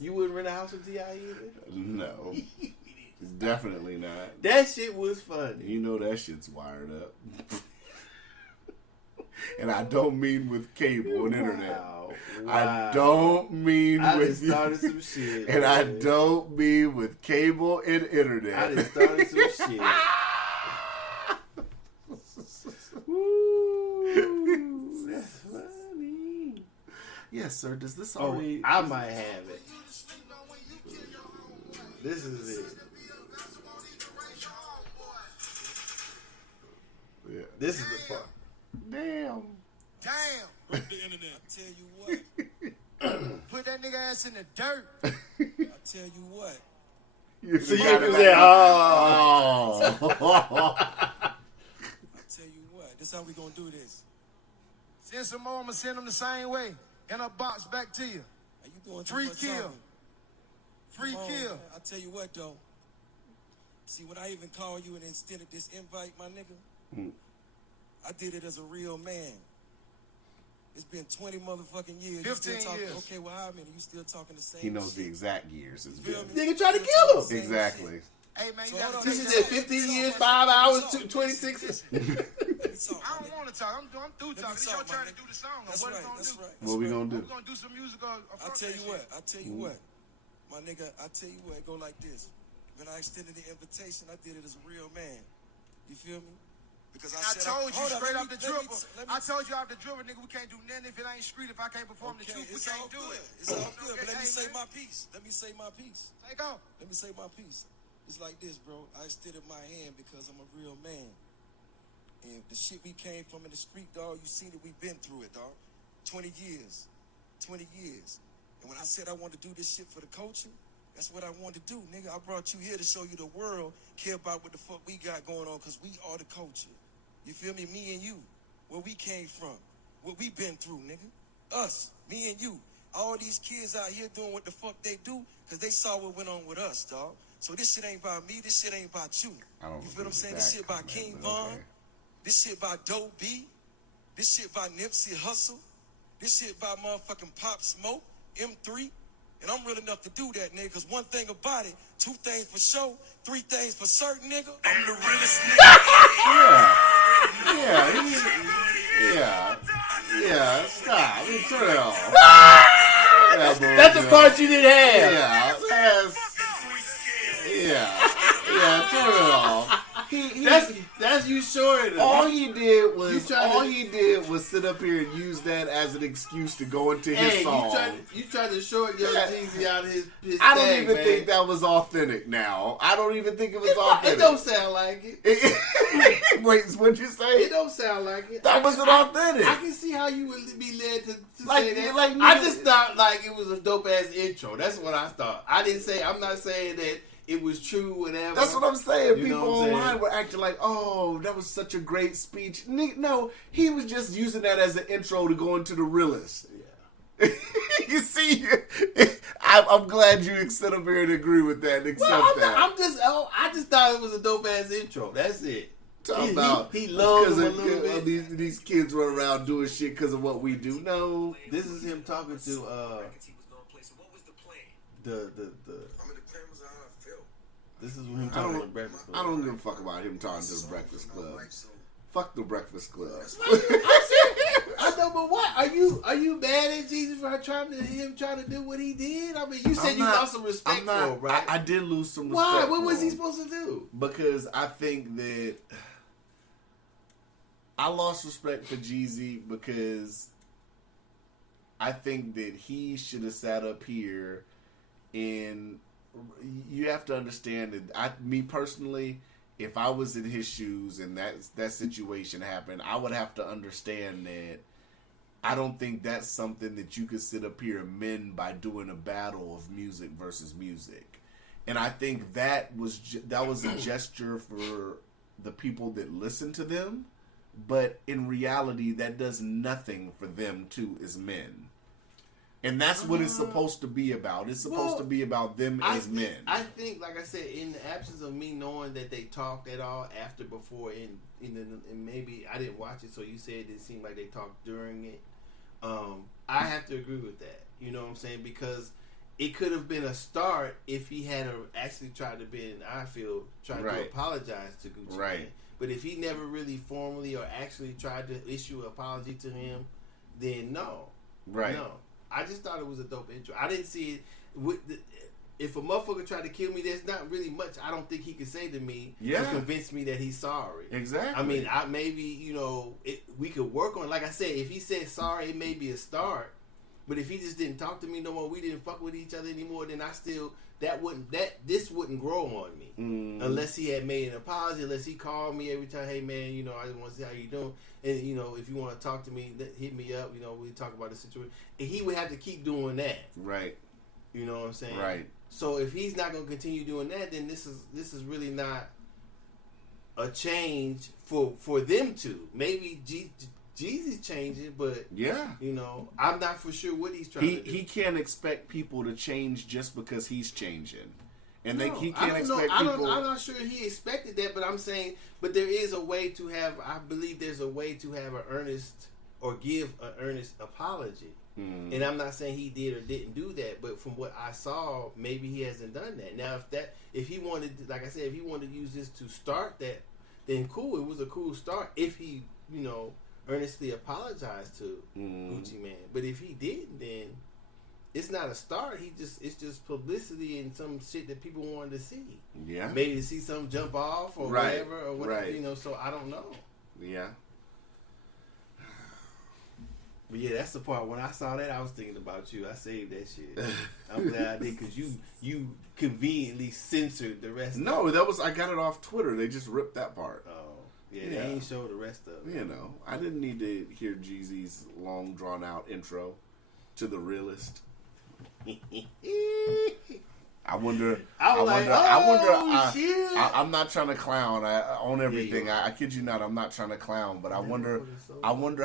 You wouldn't rent a house with T.I. either? No. Definitely not. That shit was funny. You know that shit's wired up. And I don't mean with cable and internet. Wow. I don't mean I with... just started some shit. And man. I don't mean with cable and internet. I just started some shit. Woo, that's funny. Yes, sir. Does this already... I might have it. This is it. Yeah. This is the part. Damn. The internet. I tell you what. Put that nigga ass in the dirt. I tell you what. So you can say, oh. I tell you what. This how we gonna do this. Send some more. I'm gonna send them the same way. In a box back to you. Are you doing free kill? Free kill. I tell you what though. See, when I even call you and extended this invite, my nigga, I did it as a real man. It's been 20 motherfucking years. 15 years. Okay, well, how many? You still talking the same He knows shit. the exact years. It's been. Nigga tried to kill him. Exactly. Hey, man, you So gotta This take is that at 15 years, 5 hours, 26. Let me talk, I don't want to talk. I'm through Let me talking. It's talk, your turn my to do the song. That's What right. it's gonna That's do? right. What we gonna do? We're gonna do some music. I tell you what, my nigga, I tell you what, it go like this. When I extended the invitation, I did it as a real man. You feel me? Because I told you straight off the dribble. let me- I told you off the dribble, nigga, we can't do nothing if it ain't street. If I can't perform the Okay, truth, we it's all can't do good. it. It's all good. But let me Hey, say man. my piece. Let me say my piece. Take off. Let me say my piece. It's like this, bro. I extended my hand because I'm a real man. And the shit we came from in the street, dog, you seen it, we've been through it, dog. 20 years. 20 years. And when I said I wanted to do this shit for the culture, that's what I wanted to do, nigga. I brought you here to show you the world care about what the fuck we got going on, because we are the culture. You feel me? Me and you. Where we came from. What we been through, nigga. Us. Me and you. All these kids out here doing what the fuck they do because they saw what went on with us, dog. So this shit ain't about me. This shit ain't about you. You feel what I'm saying? This shit about King Von. Okay. This shit about Dope B. This shit about Nipsey Hussle. This shit about motherfucking Pop Smoke, M3. And I'm real enough to do that, nigga, because one thing about it, 2 things for sure, 3 things for certain, nigga. I'm the realest nigga. Yeah, stop. I mean, turn it off. That's the part you didn't have. Turn it off. That's you short. All he did was You sit up here and use that as an excuse to go into his song. You tried to short Young Jeezy out of his I don't thing, even man. think that was authentic now. I don't even think it was authentic. It don't sound like it. Wait, what'd you say? It don't sound like it. That wasn't authentic. I can see how you would be led to Like- say that. like I nigga- just thought like it was a dope ass intro. That's what I thought. I'm not saying that it was true, whatever. That's what I'm saying. You know People what I'm saying? online were acting like, oh, that was such a great speech. No, he was just using that as an intro to go into the realest. Yeah. You see, I'm glad you sit up here and agree with that and accept that. I just thought it was a dope ass intro. That's it. Talking about he loves him a because little of bit. these kids run around doing shit because of what we do. No, This is him talking to the I'm in the cameras of how I feel. this is him talking to the Breakfast Club. I don't give a fuck about him talking to the Breakfast Club. Fuck the Breakfast Club. I know, but what are you mad at Jesus for trying to do what he did? I mean, you said you lost some respect for him, right? I did lose some respect. Why? What for was he him. supposed to do? Because I think that I lost respect for Jeezy because I think that he should have sat up here and you have to understand that me personally, if I was in his shoes and that situation happened, I would have to understand that I don't think that's something that you could sit up here and mend by doing a battle of music versus music. And I think that was a gesture for the people that listen to them, but in reality, that does nothing for them too as men. And that's what it's supposed to be about. It's supposed to be about them as men. I think, like I said, in the absence of me knowing that they talked at all after, before, and maybe I didn't watch it, so you said it seemed like they talked during it. I have to agree with that. You know what I'm saying? Because it could have been a start if he had actually tried to to apologize to Gucci Right. Mane. But if he never really formally or actually tried to issue an apology to him, then no. Right. No. I just thought it was a dope intro. I didn't see it. If a motherfucker tried to kill me, there's not really much I don't think he could say to me to convince me that he's sorry. Exactly. I mean, we could work on it. Like I said, if he said sorry, it may be a start. But if he just didn't talk to me no more, we didn't fuck with each other anymore, then this wouldn't grow on me unless he had made an apology, unless he called me every time. Hey man, you know, I just want to see how you doing, and you know, if you want to talk to me, hit me up. You know, we talk about the situation. And he would have to keep doing that. Right. You know what I'm saying? Right. So if he's not going to continue doing that, then this is really not a change for them two. Maybe Jeezy's changing, but yeah, you know, I'm not for sure what he's trying to do. He can't expect people to change just because he's changing, and no, he can't expect people. I'm not sure he expected that, but I'm saying, but there is a way to have. I believe there's a way to have an earnest or give an earnest apology. And I'm not saying he did or didn't do that, but from what I saw, maybe he hasn't done that. Now, if he wanted, like I said, if he wanted to use this to start that, then cool. It was a cool start. If he, you know, earnestly apologized to Gucci Mane, but if he didn't, then it's not a start. It's just publicity and some shit that people wanted to see. Yeah, maybe to see something jump off or whatever, or whatever. Right. You know, so I don't know. Yeah. But yeah, that's the part. When I saw that, I was thinking about you. I saved that shit. I'm glad I did, because you conveniently censored the rest. No, that was, I got it off Twitter. They just ripped that part. Oh, yeah, they ain't show the rest of it. You know, I didn't need to hear Jeezy's long drawn out intro to The Realist. I wonder. I'm not trying to clown on everything. I kid you not. I'm not trying to clown, but I wonder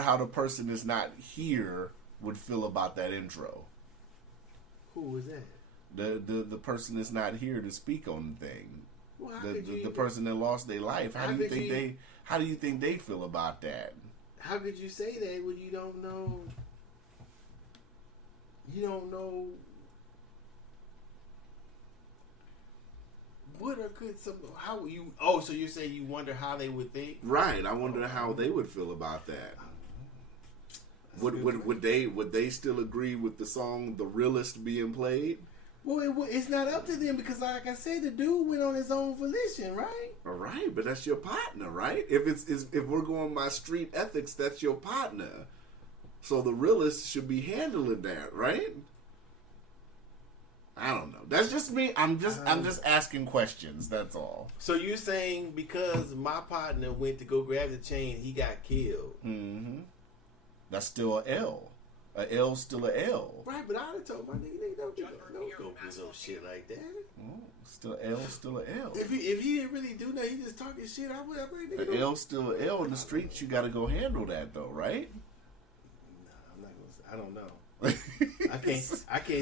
how the person that's not here would feel about that intro. Who was that? The person that's not here to speak on the thing. Well, the person that lost their life. How do you think they feel about that? How could you say that when you don't know? You don't know. What or could some? How you? Oh, so you're saying you wonder how they would think? Right. I wonder how they would feel about that. Would they still agree with the song "The Realist" being played? Well, it's not up to them, because, like I said, the dude went on his own volition, right? All right, but that's your partner, right? If we're going by street ethics, that's your partner. So the realist should be handling that, right? I don't know. That's just me. I'm just asking questions. That's all. So you're saying because my partner went to go grab the chain, he got killed? Mm-hmm. That's still a L. A L's still a L. Right, but I would have told my nigga, don't go do no shit like that. Still L, still a L. If he didn't really do that, he just talking shit. I would. A L still a L in the streets. You got to go handle that though, right? Nah, I'm not gonna say. I don't know. I can't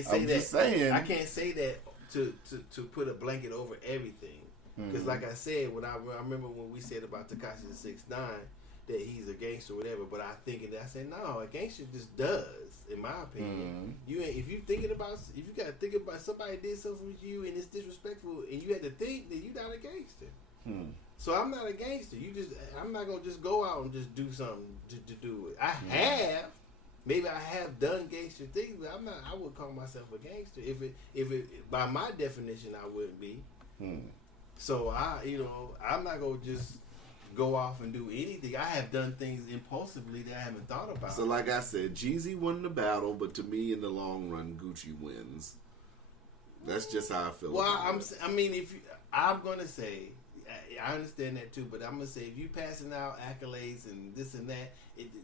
say I'm that. Just saying. I can't say that to put a blanket over everything. Because like I said, when I remember when we said about Tekashi 6ix9ine that he's a gangster or whatever, but I said no, a gangster just does, in my opinion. If you gotta think about somebody did something with you and it's disrespectful and you had to think, then you're not a gangster. So I'm not a gangster. I'm not gonna just go out and just do something to do it. Maybe I have done gangster things, but I would call myself a gangster. If it by my definition, I wouldn't be. So I'm not gonna just go off and do anything. I have done things impulsively that I haven't thought about. So like I said, Jeezy won the battle, but to me, in the long run, Gucci wins. That's just how I feel. Well, I'm gonna say, I understand that too, but I'm gonna say if you passing out accolades and this and that,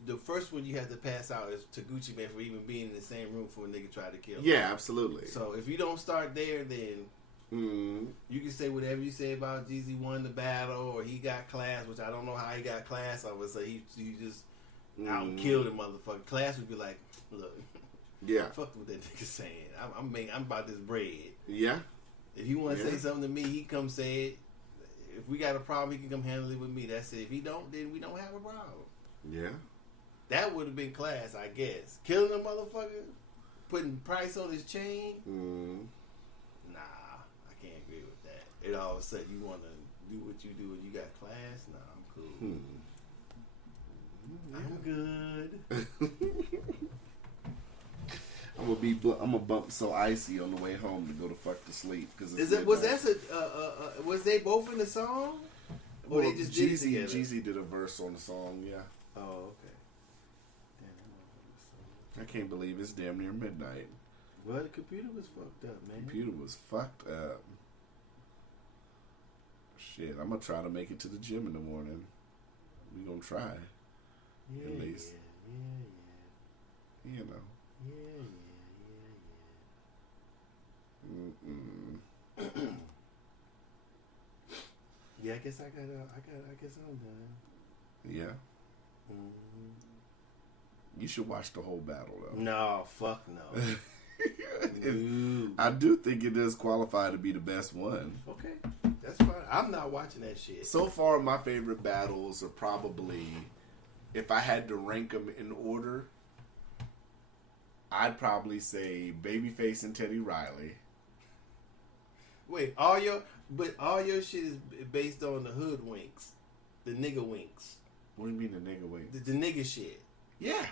the first one you have to pass out is to Gucci Mane for even being in the same room for a nigga tried to kill him. Yeah, absolutely. So if you don't start there, then you can say whatever you say about Jeezy won the battle or he got class, which I don't know how he got class. I would say he just out killed the motherfucker. Class would be like, look, fuck what that nigga saying. I'm about this bread. Yeah. If you want to say something to me, he come say it. If we got a problem, he can come handle it with me. That's it. If he don't, then we don't have a problem. Yeah. That would have been class, I guess. Killing a motherfucker, putting price on his chain. Nah, I can't agree with that. And all of a sudden, you want to do what you do and you got class? Nah, I'm cool. I'm good. I'm gonna bump So Icy on the way home to go to fuck to sleep. Was they both in the song? Or they just did it together? Jeezy did a verse on the song, yeah. Oh, okay. I can't believe it's damn near midnight. Well, the computer was fucked up, man. Computer was fucked up. Shit, I'm gonna try to make it to the gym in the morning. We gonna try. Yeah, at least. Yeah. You know. Yeah. Yeah, I guess I guess I'm done. Yeah. Mm-hmm. You should watch the whole battle though. No, fuck no. I do think it does qualify to be the best one. Okay, that's fine. I'm not watching that shit. So far, my favorite battles are probably, if I had to rank them in order, I'd probably say Babyface and Teddy Riley. Wait, all your shit is based on the hoodwinks, the nigga winks, What do you mean the nigga wing? the nigga shit. Yeah.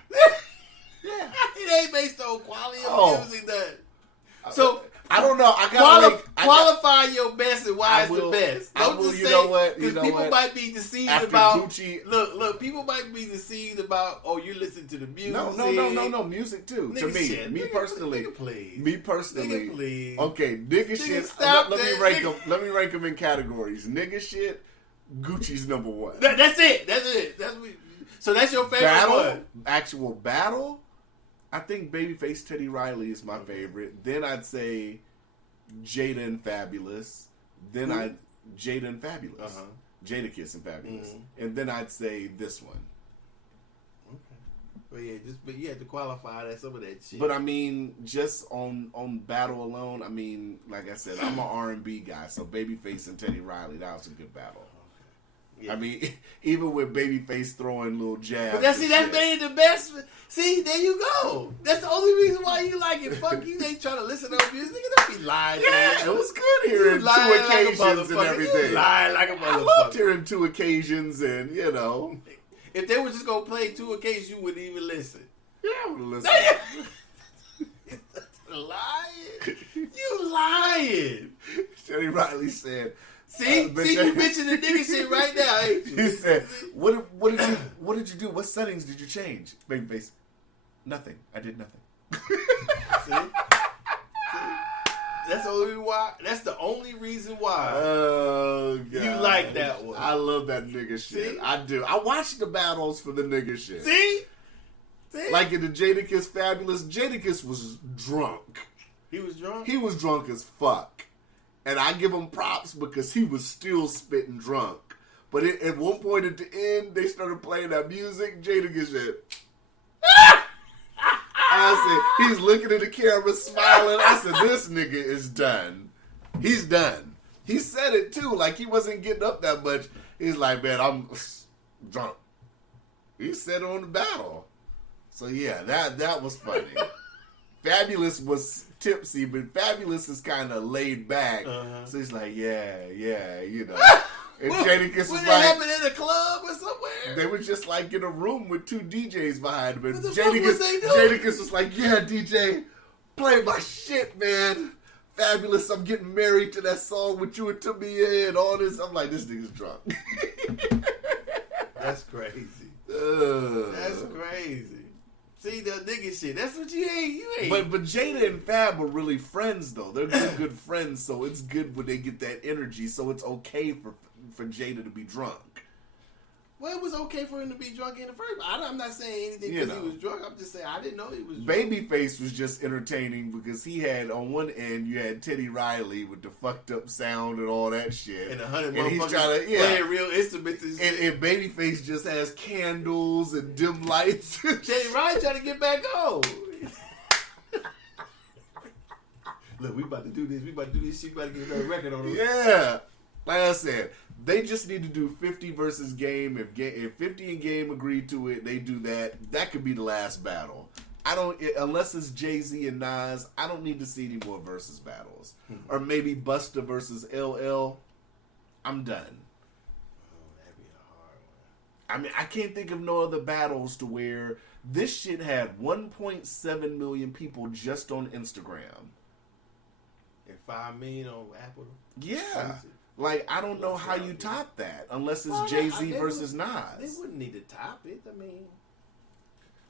Yeah. It ain't based on quality of music. So I don't know. I gotta qualify your best and why it's the best. I will. You know what? Because people might be deceived After about. Gucci, Look. People might be deceived about. Oh, you listen to the music. No. Music too. To me, shit. me personally, Nigga, please. Okay, nigga shit. Stop Let me that, rank nigga. them. Let me rank them in categories. Nigga shit. Gucci's number one. That's it. So that's your favorite one. Actual battle. I think Babyface Teddy Riley is my favorite. Then I'd say Jada and Fabulous. Then Jada and Fabulous. Jadakiss and Fabulous. Mm-hmm. And then I'd say this one. Okay. But you have to qualify that some of that shit. But I mean, just on battle alone, I mean, like I said, I'm an R&B guy, so Babyface and Teddy Riley, that was a good battle. Yeah. I mean, even with Babyface throwing little jabs. But that's made it the best. See, there you go. That's the only reason why you like it. Fuck you, they trying to listen to music. You don't be lying. Yeah, it was good hearing two occasions and everything. You lying like a motherfucker. I loved hearing two occasions and, you know. If they were just going to play two occasions, you wouldn't even listen. Yeah, I would have listened. Lying. You lying. Teddy Riley said... See, you bitching the nigga shit right now, ain't you? He said, "What did you do? What settings did you change?" Babyface, nothing. I did nothing. See? That's the only reason why. Oh, God. You like that one. I love that nigga shit. See? I do. I watch the battles for the nigga shit. See? Like in the Jadakiss Fabulous, Jadakiss was drunk. He was drunk? He was drunk as fuck. And I give him props because he was still spitting drunk. But at one point at the end, they started playing that music. Jadakiss said, I said, he's looking at the camera smiling. I said, this nigga is done. He's done. He said it too, like he wasn't getting up that much. He's like, man, I'm drunk. He said it on the battle. So yeah, that was funny. Fabulous was tipsy, but Fabulous is kind of laid back. So he's like, yeah, you know. And Jadakiss was like, happened in a club or somewhere? They were just like in a room with two DJs behind him. And What the fuck was they doing? Jadakiss was like, yeah, DJ, play my shit, man. Fabulous, I'm getting married to that song with you and Tamia and all this. I'm like, this nigga's drunk. That's crazy. That's crazy. See, the nigga shit. That's what you ain't. But Jada and Fab are really friends, though. They're good friends, so it's good when they get that energy. So it's okay for Jada to be drunk. Well, it was okay for him to be drunk in the first place. I'm not saying anything because he was drunk. I'm just saying I didn't know he was drunk. Babyface was just entertaining because he had, on one end, you had Teddy Riley with the fucked up sound and all that shit. And 100 and he's motherfuckers trying to playing real instruments and shit. And Babyface just has candles and dim lights. Teddy Riley trying to get back home. Look, we about to do this. We about to do this shit. We about to get another record on us. Yeah. Like I said, they just need to do 50 versus Game. If 50 and Game agree to it, they do that. That could be the last battle. Unless it's Jay-Z and Nas, I don't need to see any more versus battles. Or maybe Busta versus LL. I'm done. Oh, that'd be a hard one. I mean, I can't think of no other battles to where this shit had 1.7 million people just on Instagram. And 5 million on Apple. Yeah. Like, I don't know how you top that unless it's Jay-Z versus Nas. They wouldn't need to top it. I mean,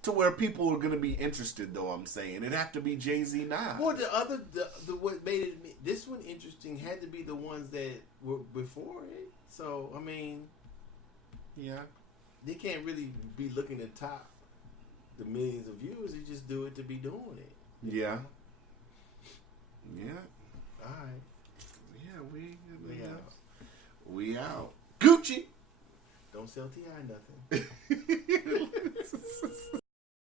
to where people are gonna be interested. Though I'm saying it'd have to be Jay-Z Nas. Well, the what made it this one interesting had to be the ones that were before it. So I mean, Yeah. they can't really be looking to top the millions of viewers. They just do it to be doing it. Yeah. Yeah. All right. Yeah, we out. Gucci. Don't sell T.I. nothing.